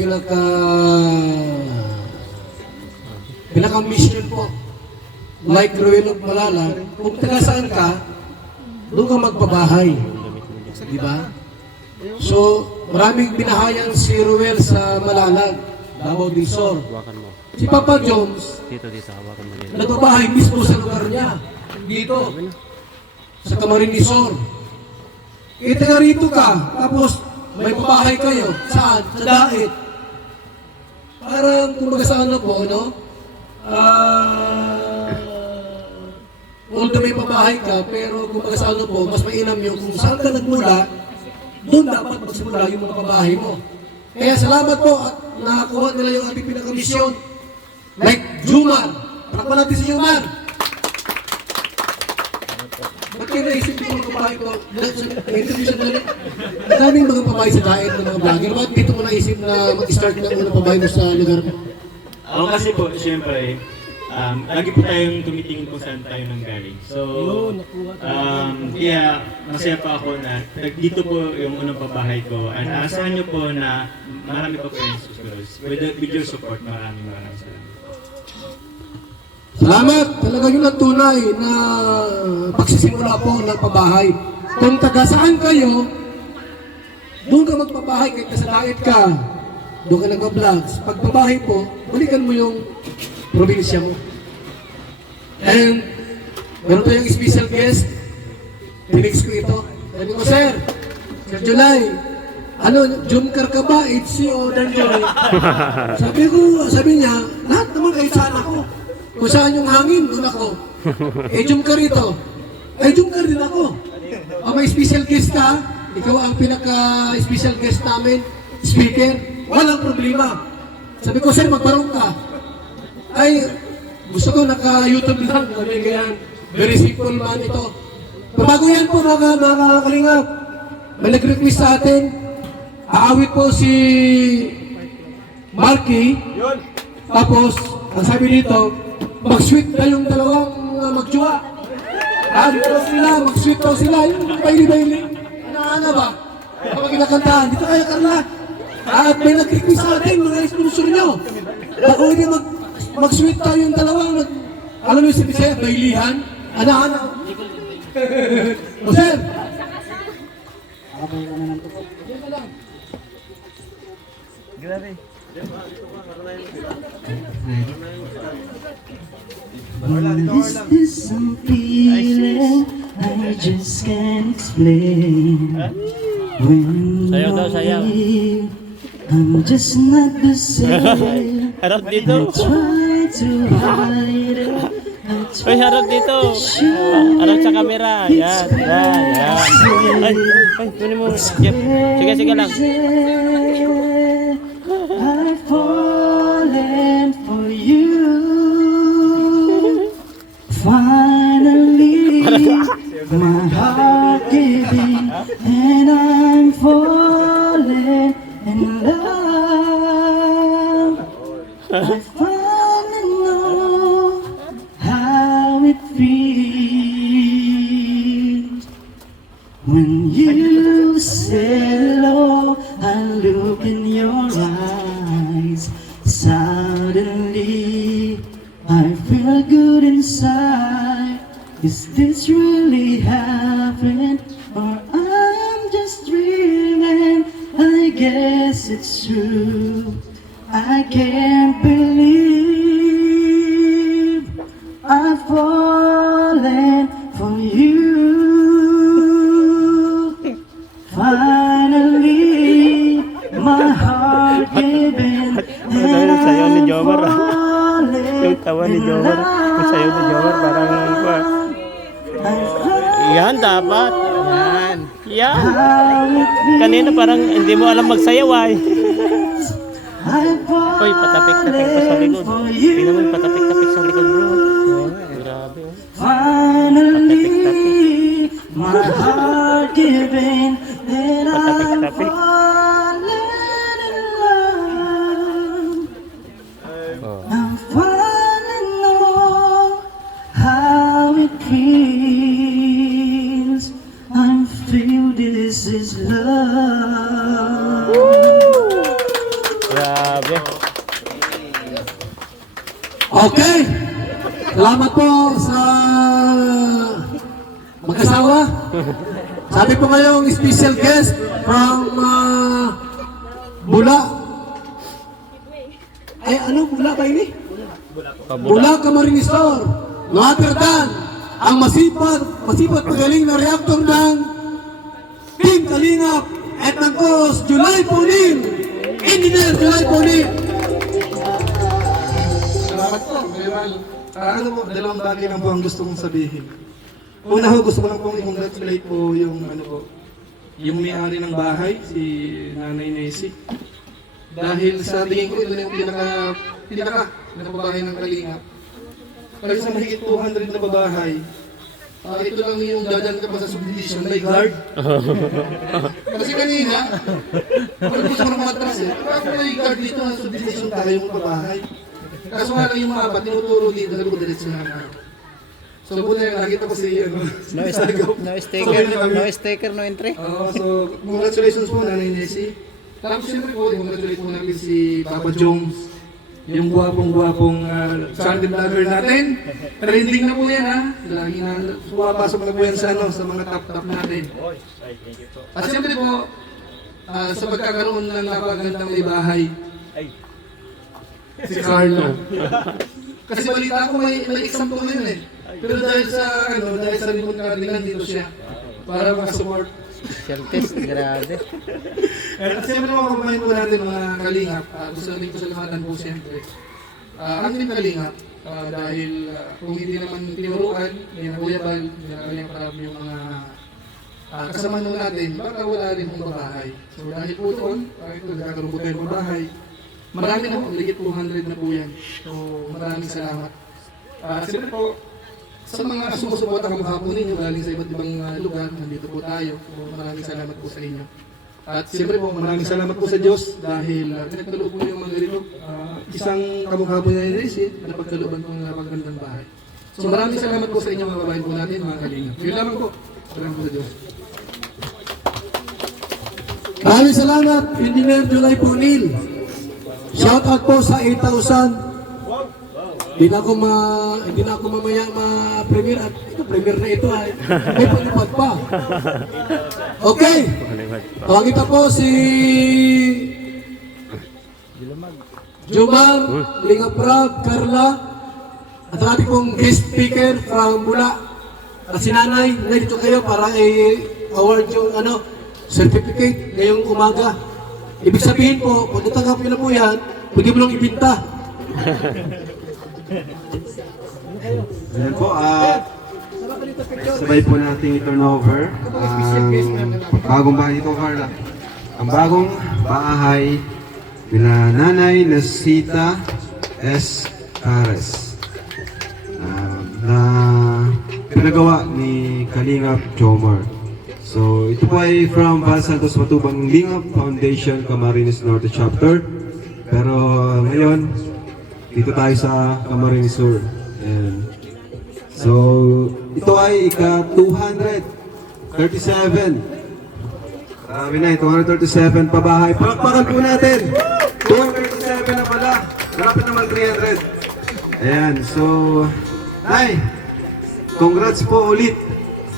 pinaka-mission po. Like Ruel of Malala, kung taga saan ka, doon ka magpabahay. Di ba? So, maraming binahayan si Ruel sa Malalag, Davao del Sur. Si Papa Jones, nagpabahay mismo sa lugar niya. Dito, sa Camarines Sur. Taga rito ka, tapos may pabahay kayo. Saan? Sa Dait. Parang kumbaga sa ano po, no? Although may pabahay ka, pero kumbaga sa ano po, mas mainam yung kung saan ka nagmula, doon dapat magsimula yung mga pabahay mo. Kaya salamat po at nakakuha nila yung ating pinakamisyon. Like Jumar. Pakpan natin si Jumar. Ba't kayo naisip yung mga pabahay ko? Interview siya dali. Ang daming mga pabahay sa diet ng mga vlogger. Bakit dito mo naisip na mag-start ng unang pabahay mo sa lugar mo? Ako kasi po, siyempre, lagi po tayong tumitingin kung saan tayo nanggaling. So, kaya masaya pa ako na dito po yung unang pabahay ko. And asahan niyo po na marami pa po yung susunod. With your support, maraming salamat. Salamat! Talaga yun ang tunay na pagsisimula po ng pabahay. Kung taga saan kayo, doon ka magpabahay kahit nasa diet ka. Doon ka nag-vlogs. Pagpabahay po, balikan mo yung probinsya mo. And meron tayong special guest. Tinix ko ito. Sabi ko, Sir July, Jumcar ka ba? HCO Dan Joy. Sabi niya, lahat naman kahit saan ako. Kung saan yung hangin, doon ako. Jumcar ito. Jumcar din ako. May special guest ka, ikaw ang pinaka-special guest namin, speaker, walang problema. Sabi ko, Sir, magbarong ka. Gusto ko naka-YouTube lang. Sabi ganyan, very simple man ito. Bago yan po mga kalingap, may nag-request sa atin. Aawit po si Marky. Tapos, ang sabi dito, mag-sweet na yung dalawang magjuwa. Dito sila, mag-sweet daw sila. Yung baili-baili. Ano ba? Kapag kinakantahan, dito kayo Carla. At may nag-request sa atin, mga sponsor nyo. Bago hindi mag-sweet tayo yung dalawang alam mo yung sabi sa'yo, bailihan. Ano? O sir! Is this some feeling I just can't explain? When Sayaw daw, sayaw. leave, I'm just not the same. Harap dito. Try to hide it. Uy, harap dito. Harap sa camera. Yan. Ay, kunin mo. Sige lang. I've fallen for you. Finally, my heart giving, and I'm falling in love. I finally know how it feels when you say hello. I look in your eyes. Suddenly, I feel good inside. Is this really happening, or I'm just dreaming? I guess it's true. I can't believe I've fallen for you. Finally, my heart gave in, and Sayaw ni I'm Jomar, ah. falling Yung tawa ni in Jomar. Yung sayaw ni Jomar, parang love. yan dapat. Yan. How it feels. Kanina parang hindi mo alam magsayaw ay. I've Uy, patapik-tapik pa sa likod. fallen for you. Hindi naman patapik-tapik sa likod, bro. Grabe, oh. Finally, my heart giving, and I'm Patapik-tapik. falling in love. Okay. Salamat po sa mag-asawa. Sabi po ngayong special guest from Bula. Ay, ano? Bula ba ini? Bula Camarines Store. No other than ang masipag pagaling na reactor ng Team Kalingap at ng Cos July Punin. Engineer July Punin. Salamat po. Ano po, dalawang bagay lang po ang gusto kong sabihin. Una ho, gusto ko lang pong i-congratulate po yung yung may-ari ng bahay, si Nanay Nessie. Dahil sa tingin ko, ito na yung pinaka-bahay ng Kalingap. Kasi sa mahigit 200 na babahay, ito lang yung dadaan ka pa sa subdivision, may guard. Kasi kanina, ano po sa mga matras eh, bakit may guard dito sa subdivision tayo yung babahay? Kaso nga lang yung mga apat, tinuturo dito, nag-diretso na. So, buti na nakita ko si No sticker, no entry. So, congratulations po, Nanay Nessie. Tapos siyempre po, congratulate po natin si Papa Jones. Yung guwapong Sergeant Vlogger natin. Trending na po yan ha. Lagi na sumapasok na po yan sa mga top natin. At siyempre po, sa pagkakaroon ng napagandang libahay, si Carlo. Kasi balita ko may exam po ngayon eh. Pero dahil sa remote cardinal, dito siya. Para makasupport. Shelters, grabe. At siyempre mga kababayan po natin mga Kalingap, gusto namin po salamatan po siyempre. Ang Team Kalingap, dahil kung hindi naman tinuruan, hindi na Kuya Bal, hindi na kanyang parang yung mga kasama nung natin, baka wala rin pong babahay. So dahil po doon, ito nagkakaroon po tayo ng babahay. Marami na po, ligit 200 na po yan. So maraming salamat. Siyempre po, sa mga sumusuporta kamukha po ninyo galing sa iba't ibang lugar, nandito po tayo. So, maraming salamat po sa inyo. At siyempre po, maraming salamat po sa Diyos dahil pinagkaloob po yung mga ganito. Isang kamukha po na Nessie na pagkalooban po ng napagandang bahay. So maraming salamat po sa inyo mga babae po natin, mga Kalingap. Yun lamang po. Salamat po sa Diyos. Maraming salamat, Engineer July Punil. Shout out po sa 8,000. Hindi na ako mamaya ma-premier at ito, premier na ito ay may palipad pa. Okay. Tawagin po si Jomar, Lingaprab, Carla, at ang ating pong guest speaker from Bula. At si Nanay, dito kayo para i-award yung certificate ngayong umaga. Ibig sabihin po, pag natanggap nyo na po yan, pwede mo lang ibinta. Ayan po, sabay po natin i-turn over ang bagong bahay nito, Carla. Ang bagong bahay nila Nanay Nesita S. Cares na pinagawa ni Kalingap Jomar. So, ito po ay from Val Santos Matubang Lingap Foundation, Camarines Norte Chapter. Pero ngayon, dito tayo sa Camarines Sur. Ayan. So, ito ay ika-237. Marami na, 237 pabahay. Palakpakan po natin! 237 na pala. Malapit naman 300. Ayan, so, Nay, congrats po ulit.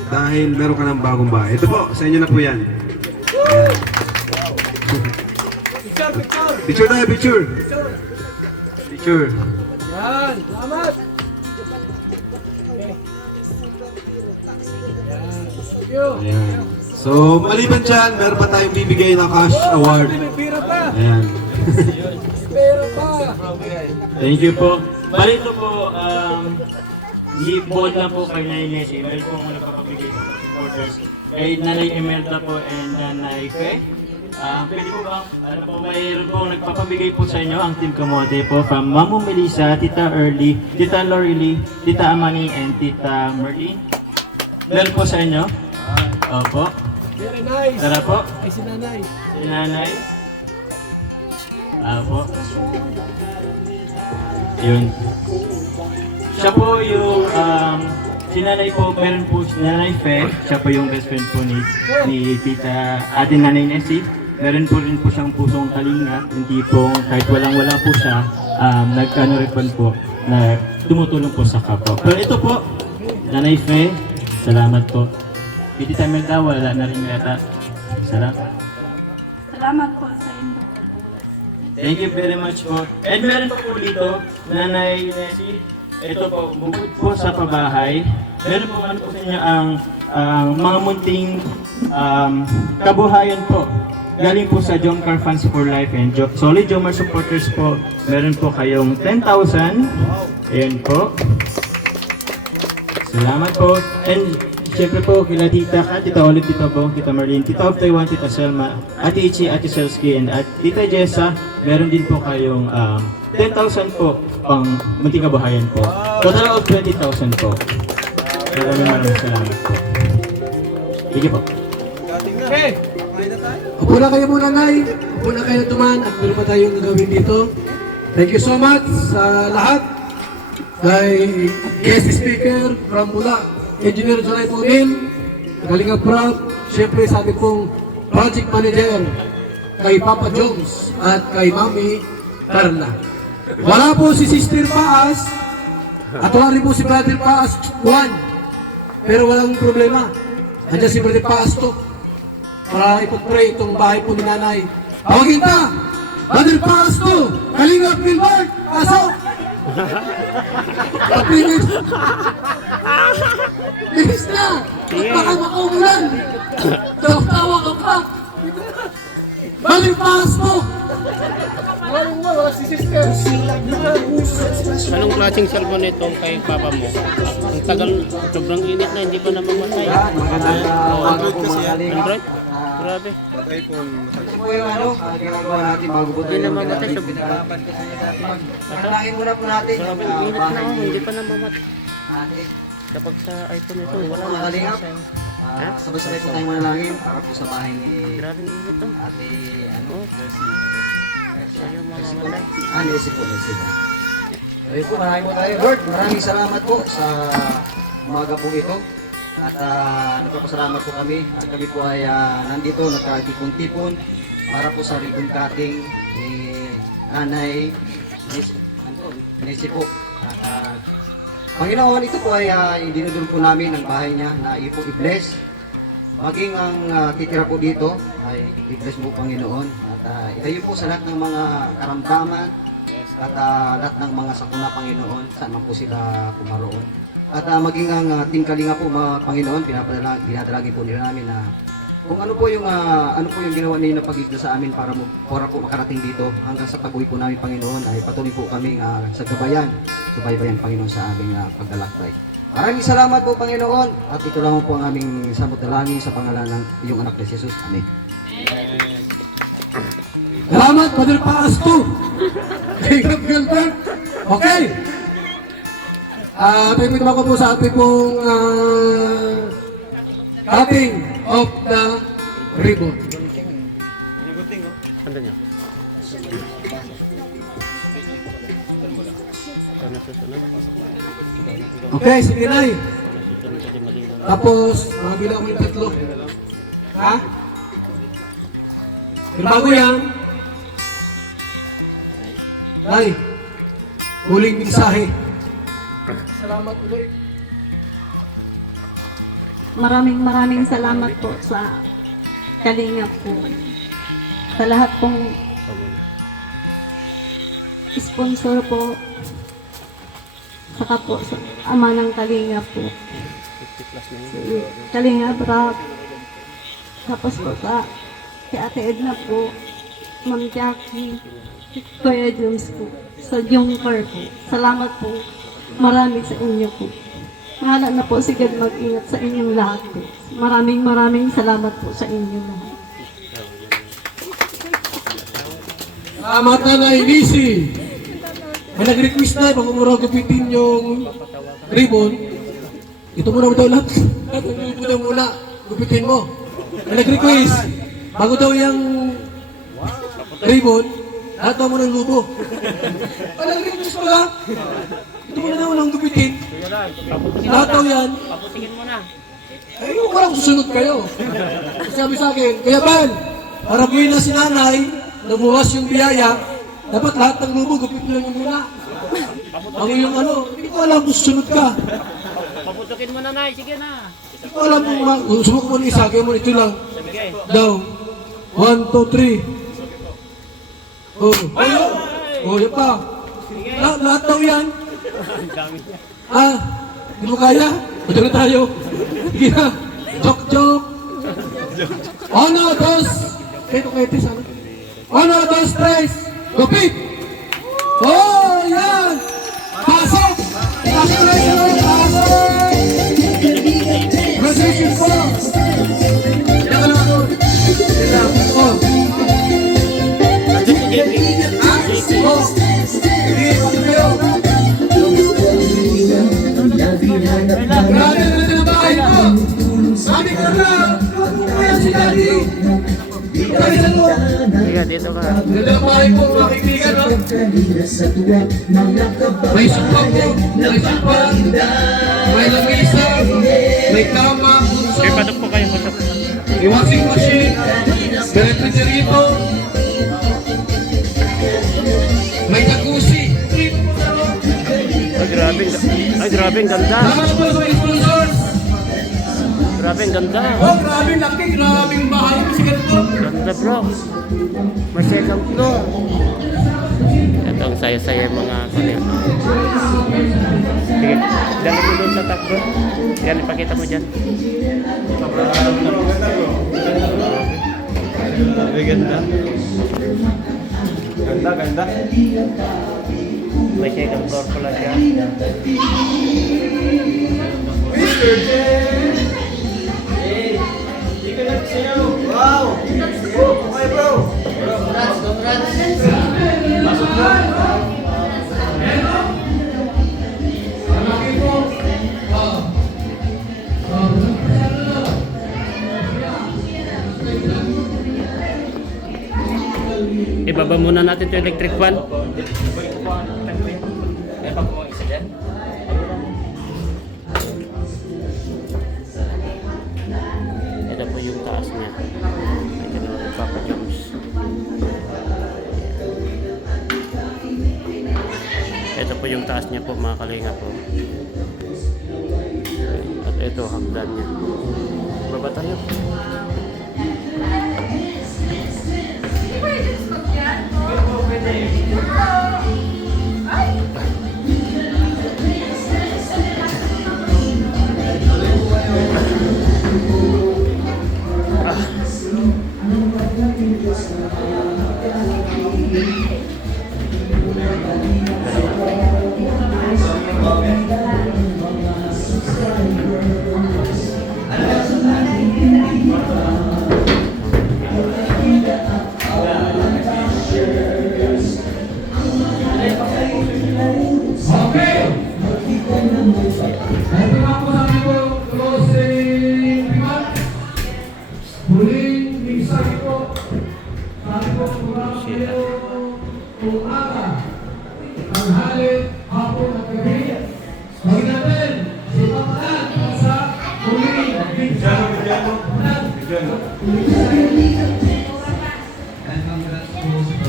Dahil meron ka ng bagong bahay. Ito po, sa inyo na po yan. Ayan. Picture tayo, picture. Picture. Yan, salamat. Ayan. So, maliban dyan, meron pa tayong bibigay na cash award. Ayan. Thank you po. Bali ito po, i-bold na po kay Nanay Nessie. Meron po muna papabigay sa supporters. Kay Nanay Imelda po and Nanay Fe. Pwede po ba, mayroon po nagpapabigay po sa inyo ang Team Kamote po from Mamo Melissa, Tita Early, Tita Lorely, Tita Amani, and Tita Merlin. Meron po sa inyo? Opo. Very nice. Tara po. Ay, si Nanay. Si Nanay. Opo. Yun. Siya po yung, si Nanay po, meron po si Nanay Fe, siya po yung best friend po ni Tita ating Nanay Nessie. Meron po rin po siyang pusong kalinga, hindi po kahit walang-wala po siya, nag-respond po na tumutulong po sa kapwa. Pero ito po, Nanay Fe, salamat po. Hindi tayo Melda, wala na rin yata. Salamat. Salamat po sa inyo. Thank you very much po. And meron pa po dito, Nanay Nessie, ito po, bukod po sa pabahay, meron po ano po sa inyo ang mga munting kabuhayan po. Galing po sa Jomcar Funds for Life and Solid Jomar supporters po. Meron po kayong 10,000. Ayan po. Salamat po. And siyempre po, kila Tita Kat, Tita Olive, Tita Bong, Tita Marlene, Tita of Taiwan, Tita Selma, Ate Ichi, Ate Selsky, and Tita Jessa, meron din po kayong 10,000 po pang munting kabuhayan po. Total of 20,000 po. Maraming salamat po. Sige po. Upo na kayo muna, Nay. Upo na kayo duman at meron pa tayong gagawin dito. Thank you so much sa lahat. Kay guest speaker from Bula, Engineer Jonay Punin, Kalinga Prab, siyempre sa ating pong project manager, kay Papa Jones at kay Mami Carla. Wala po si Sister Paas at wala rin po si Brother Paas Juan. Pero walang problema. Andiyan si Brother Paas to. Para ipag-pray itong bahay po ni Nanay. Tawagin ka! Brother Paas to! Kalinga Gilbert! Pasok! Papilis! Bilis na! Baka makaumulan! Tawa ka pa! Brother Paas to! Wala si sister! Anong klaseng cellphone ito kay papa mo? Ang tagal, sobrang init na, hindi pa namamatay. Android? Grabe. Ito po yung ginagawa natin bago po tayo namamatay, pinapalaban kasi niya dati. Manalangin muna po natin Grabe, yung init na bahay ako, ni hindi pa namamatay. ate. Kapag sa iPhone ito, wala Mga na kalingap, masasayang. sabay-sabay po tayong manalangin para po sa bahay ni Grabe ang init to. ate, Ayaw mamamatay. Nessie po, Nessie. Ayun po, maraming po tayo. Lord, maraming salamat po sa umaga po ito. At nagpapasalamat po kami. At kami po ay nandito, nakatipon-tipon para po sa ribbon cutting ni Nanay Nessie po. At Panginoon, ito po ay dinudul po namin ang bahay niya na ipo i-bless. Maging ang titira po dito ay i-bless mo Panginoon. At itayo po sa lahat ng mga karamdaman at lahat ng mga sakuna Panginoon, saan man po sila pumaroon. At maging ang Team Kalinga po mga Panginoon, dinadalangin po nila namin na kung ano po yung ginawa ninyo na pag-ibig sa amin para po makarating dito hanggang sa pag-uwi po namin Panginoon ay patuloy po kami sa gabayan, subaybayan Panginoon sa aming paglalakbay. Maraming salamat po Panginoon at ito lang po ang aming samot dalangin sa pangalan ng iyong anak ni Jesus. Amen. Salamat, Brother Paas to! Jacob Gilbert! Okay! Pagpito ko po sa ating pong cutting of the ribbon. Ano niya? Ano susunod? Okay, sige Nay. Ano susunod kasi maliwan. Tapos, mga bilang ko yung tatlo. Ha? Pero bago yan, Nay, huling mensahe. Salamat ulit. Maraming salamat po sa Kalinga po. Sa lahat pong sponsor po. Saka po sa ama ng Kalinga po. Si Kalinga Brab. Tapos po sa si Ate Edna po. Ma'am Jackie. Kuya Jones po. Sa Jomcar po. Salamat po. Marami sa inyo po. Mahala na po si God mag-ingat sa inyong lahat po. Maraming salamat po sa inyo lahat. Salamat na Inisi. May nag-request na, bago mo raw gupitin yung ribbon. Ito muna daw lahat. Ito daw muna, gupitin mo. May nag-request, bago daw yung ribbon, lahat daw mo ng lubo. May nag-request ko lang. Ito muna daw lang gupitin. Lahat daw yan. Paputingin mo na. Ay, yung parang susunod kayo. Sabi sa akin, Kuya Bal, para buhay na si nanay, nabuwas yung biyaya, dapat lahat ng lubo, gupit lang yung muna. Ang iyong ano, hindi ko alam kung susunod ka. Paputukin mo na, Nay. Sige na. Hindi ko alam kung sumunod mo ng isa, kaya mo ito lang. Sige. Daw. 1, 2, 3. Oh, ayun. Oh, yan pa. Lahat daw yan. Ang dami niya. Ah, hindi mo kaya? Pwede na tayo. Sige na. Joke. 1, 2. Kaya tis, ano? 1, 2, 3. Lupit! Oh, yan! Pasok! Pasok! Resolution 4! Yan ka lang ako. Oh. Oh. Sige, pasok kayo. Grabe na natin ang bahay ko! Sabi ko na! Kaya si Daddy! Kaya sa loob! Sige, dito ka. Ganda ang bahay ko, mga kaibigan, no? May supang po, may supang, may lamisa, may kama, punso, Okay, patok po kayo. Patok. may washing machine, may refrigerator, may jacuzzi. Ay, grabe. Ang ganda. Salamat po sa mga sponsors! Grabe, ang ganda. Oh, grabe laki, grabing bahay ko si ganito. Ganda, bro. May second floor. Ito ang saya-saya mga kanil. Sige, dali mo doon sa top, bro. Yan, ipakita mo dyan. Ganda. May second floor pala siya. Wow! Okay, bro! Ibaba muna natin ito electric fan. Ito po yung taas niya. Ito na yung Papa Jones. Ito po yung taas niya po mga kalinga po. At ito hagdan niya. Baba tayo.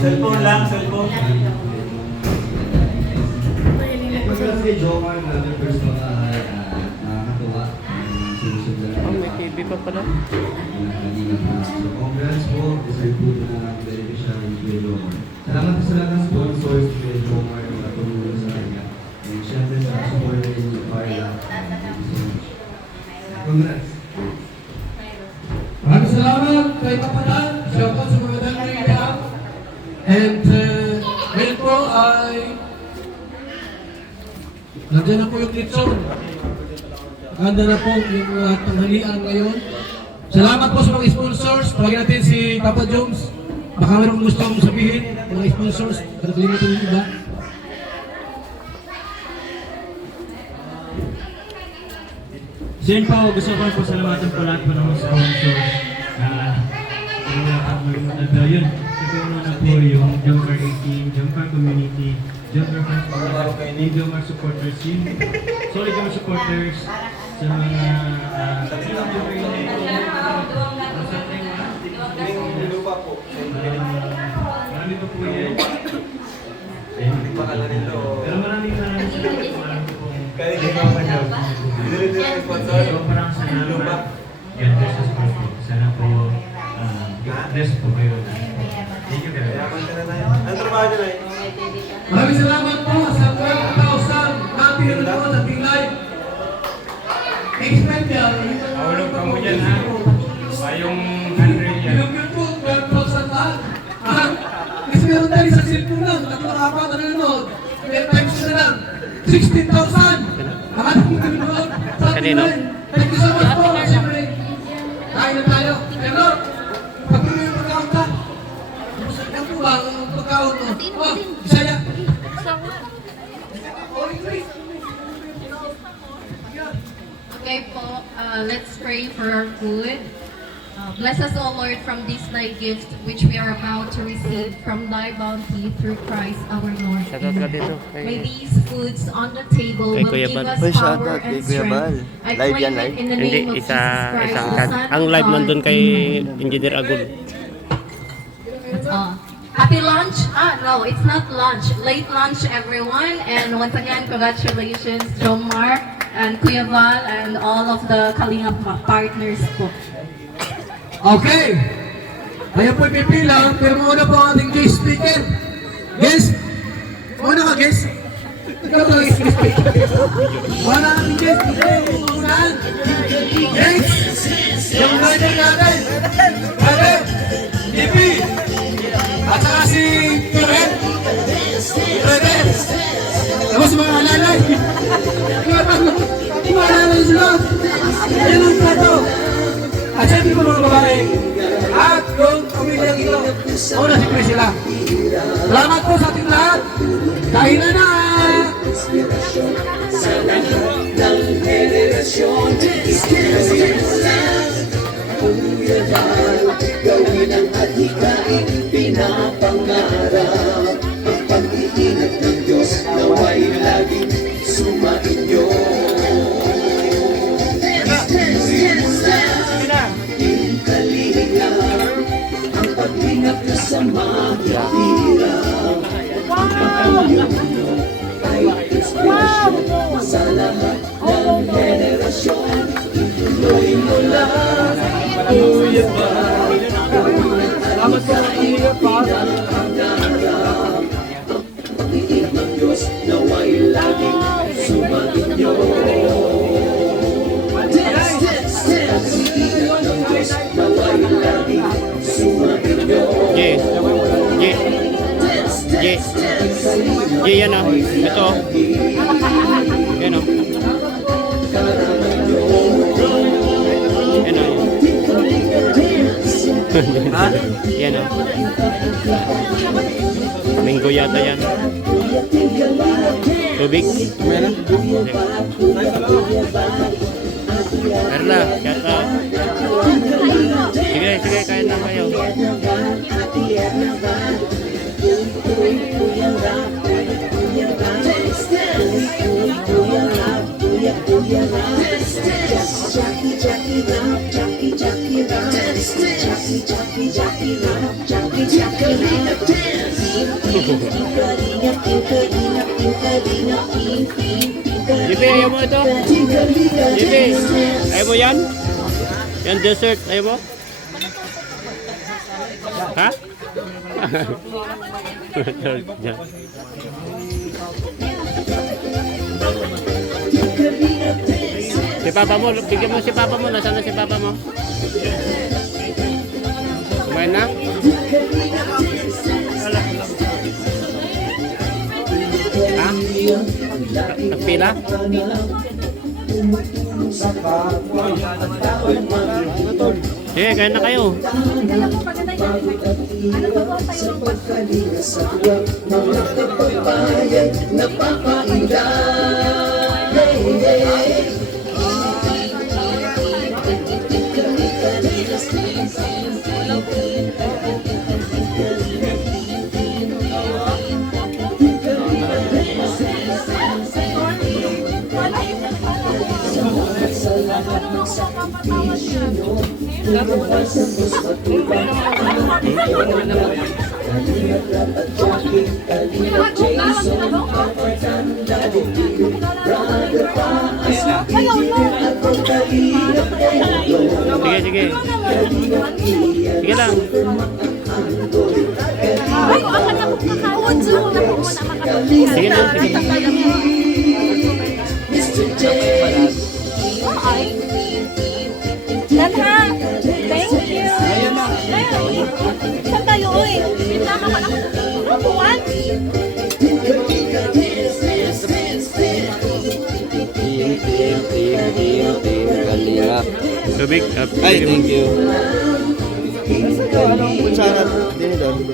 Cellphone lang, cellphone. Oh, may TV pa pala. Congrats po, deserve po na beneficial ni Kuya Jomar. Salamat po sa lahat ng sponsors ni Kuya Jomar na tumulong sa kanya. And syempre sa support rin ni Carla. Congrats! Maraming salamat kay Papadan. Shout out sa mga dalawa. And ngayon po ay nandiyan na po yung kitson. Ganda na po yung tanghalian ngayon. Salamat po sa mga sponsors. Tawagin natin si Papa Jones. Baka mayroong gusto mong sabihin, mga sponsors. Nakalimutan yung iba. So yun po, gusto ko po salamatan po lahat po ng mga sponsors. Yun, na po yung Jomcar 18, Jomcar Community, Jomcar Fans Foundation, Jomcar Supporters, yung solid Jomcar Supporters sa mga marami pa po yan. Pero maraming Sobrang salamat. God bless us po. Sana po, bless po kayo. Thank you very much. Maraming salamat po sa 12,000 na pinanood sa ating live. Expect yan. Mahulog ka mo dyan, ha? Yung 100 yan. Yung po, 12,000 lahat. Kasi meron tayo sa cellphone lang. At nakapa na nanonood. May times na lang. 16,000. Ang ating pinanood sa ating Kanino? live. Thank you so much po. Siyempre, kain na tayo. Pero, pag-tuloy yung pagkaon ka. Yan po ba ang pagkaon mo? Oh, Bisaya. Okay po, let's pray for our food. Bless us, O Lord, from this thy gift which we are about to receive from thy bounty through Christ our Lord. Shoutout ka dito. May these foods on the table Kay will Kuya give Bal. us Uy, power shoutout kay and Kuya Bal. strength. I Live claim yan, it live. in the Hindi, name of Jesus Christ, isang the Son ang of live God. nandun kay Engineer Agul. Happy lunch? No, it's not lunch. Late lunch, everyone. And once again, congratulations, Jomar and Kuya Val and all of the Kalingap partners po. Okay. Ayan po pipila, pero muna po ang ating guest speaker. Guest? Muna ka, guest? Ikaw ba guest speaker? Muna ang ating guest speaker. Unahan. Guest? Yung rider natin. Rider. DP. At saka si Turet. Rider. Tapos mga alalay. Mga alalay sila. Ayan ang plato. At syempre po mga babae, at yung pamilyang ito, una siyempre sila. Salamat po sa ating lahat. Kainan na! ng henerasyon gawin ang adhikain pinapangarap ang pag-iingat ng Diyos nawa'y laging sumainyo. Ang pag-ingat nyo sa mahirap ay inspirasyon sa lahat ng henerasyon. Tuloy mo lang, Kuya Bal. Salamat sa iyo, pinapangarap. Ang pag-iingat ng Diyos nawa'y laging sumainyo. Yan ah. Ito. Yan ah. Yan ah. Yan ah. Minggo yata yan. Tubig. Meron. Erla, shout out. Sige, sige, kain na kayo. Jibi, ayaw mo ito? Jibi, ayaw mo yan? Yan dessert, ayaw mo? Ha? Si Papa mo, bigyan mo si Papa mo. Nasaan na si Papa mo? Kumain na? Ha? Nagpila? Sige, kain na kayo. Sa pagkalinga sa buwan, mga kapagbayan, napapainda. Salamat ng sakripisyo nyo, lumabas ang Diyos matubang ang Kalingap Rap at Jackie, Kalingap Jason, Papaganda, Bumili, Brother Paas, Engineer at ang Kalingap Endo. Sige. Kalingap Ian, Sige lang. Andoy, Ay, akan ako kakawad sa mga po na Sige lang, sige. Mr. J. Ay. Dan ha. Thank you. Saan tayo, oy? Tama ka lang. Buwan? Kalingap. Tubig. Ay, thank you.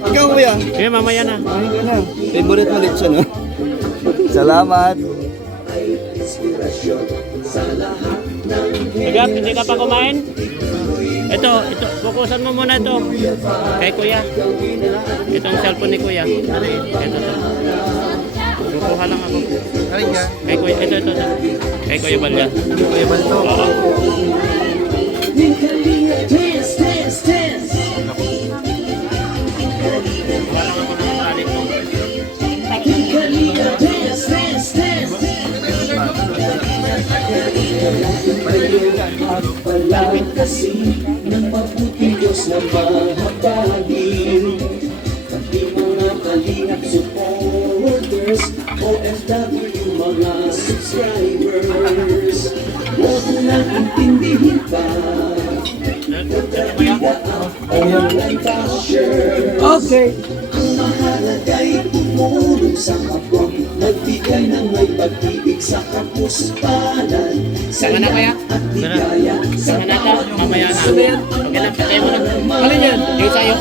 Ikaw kuya, Sige, mamaya na. favorite mo lechon, no? Salamat. Agap, hindi ka pa kumain? Ito, kukusan mo muna ito. Kay kuya. Itong cellphone ni kuya. Ito. Kukuha lang ako. Kay kuya, ito. Kay kuya Balya. Kuya Balya. Oo. Palagi kasi ng mabuting Diyos na mahabagin. Pati mga kalingap supporters, OFW mga subscribers, huwag nang intindihin pa. Pagkakita ang online basher. Okay. Ang mahalagay tumulong sa kapwa, nagbigay ng may pag-ibig sa kapuspanan. Saan na kuya? Saan na ito? Mamaya na. Okay lang, patay mo na. Alin yan? Yung sa'yo.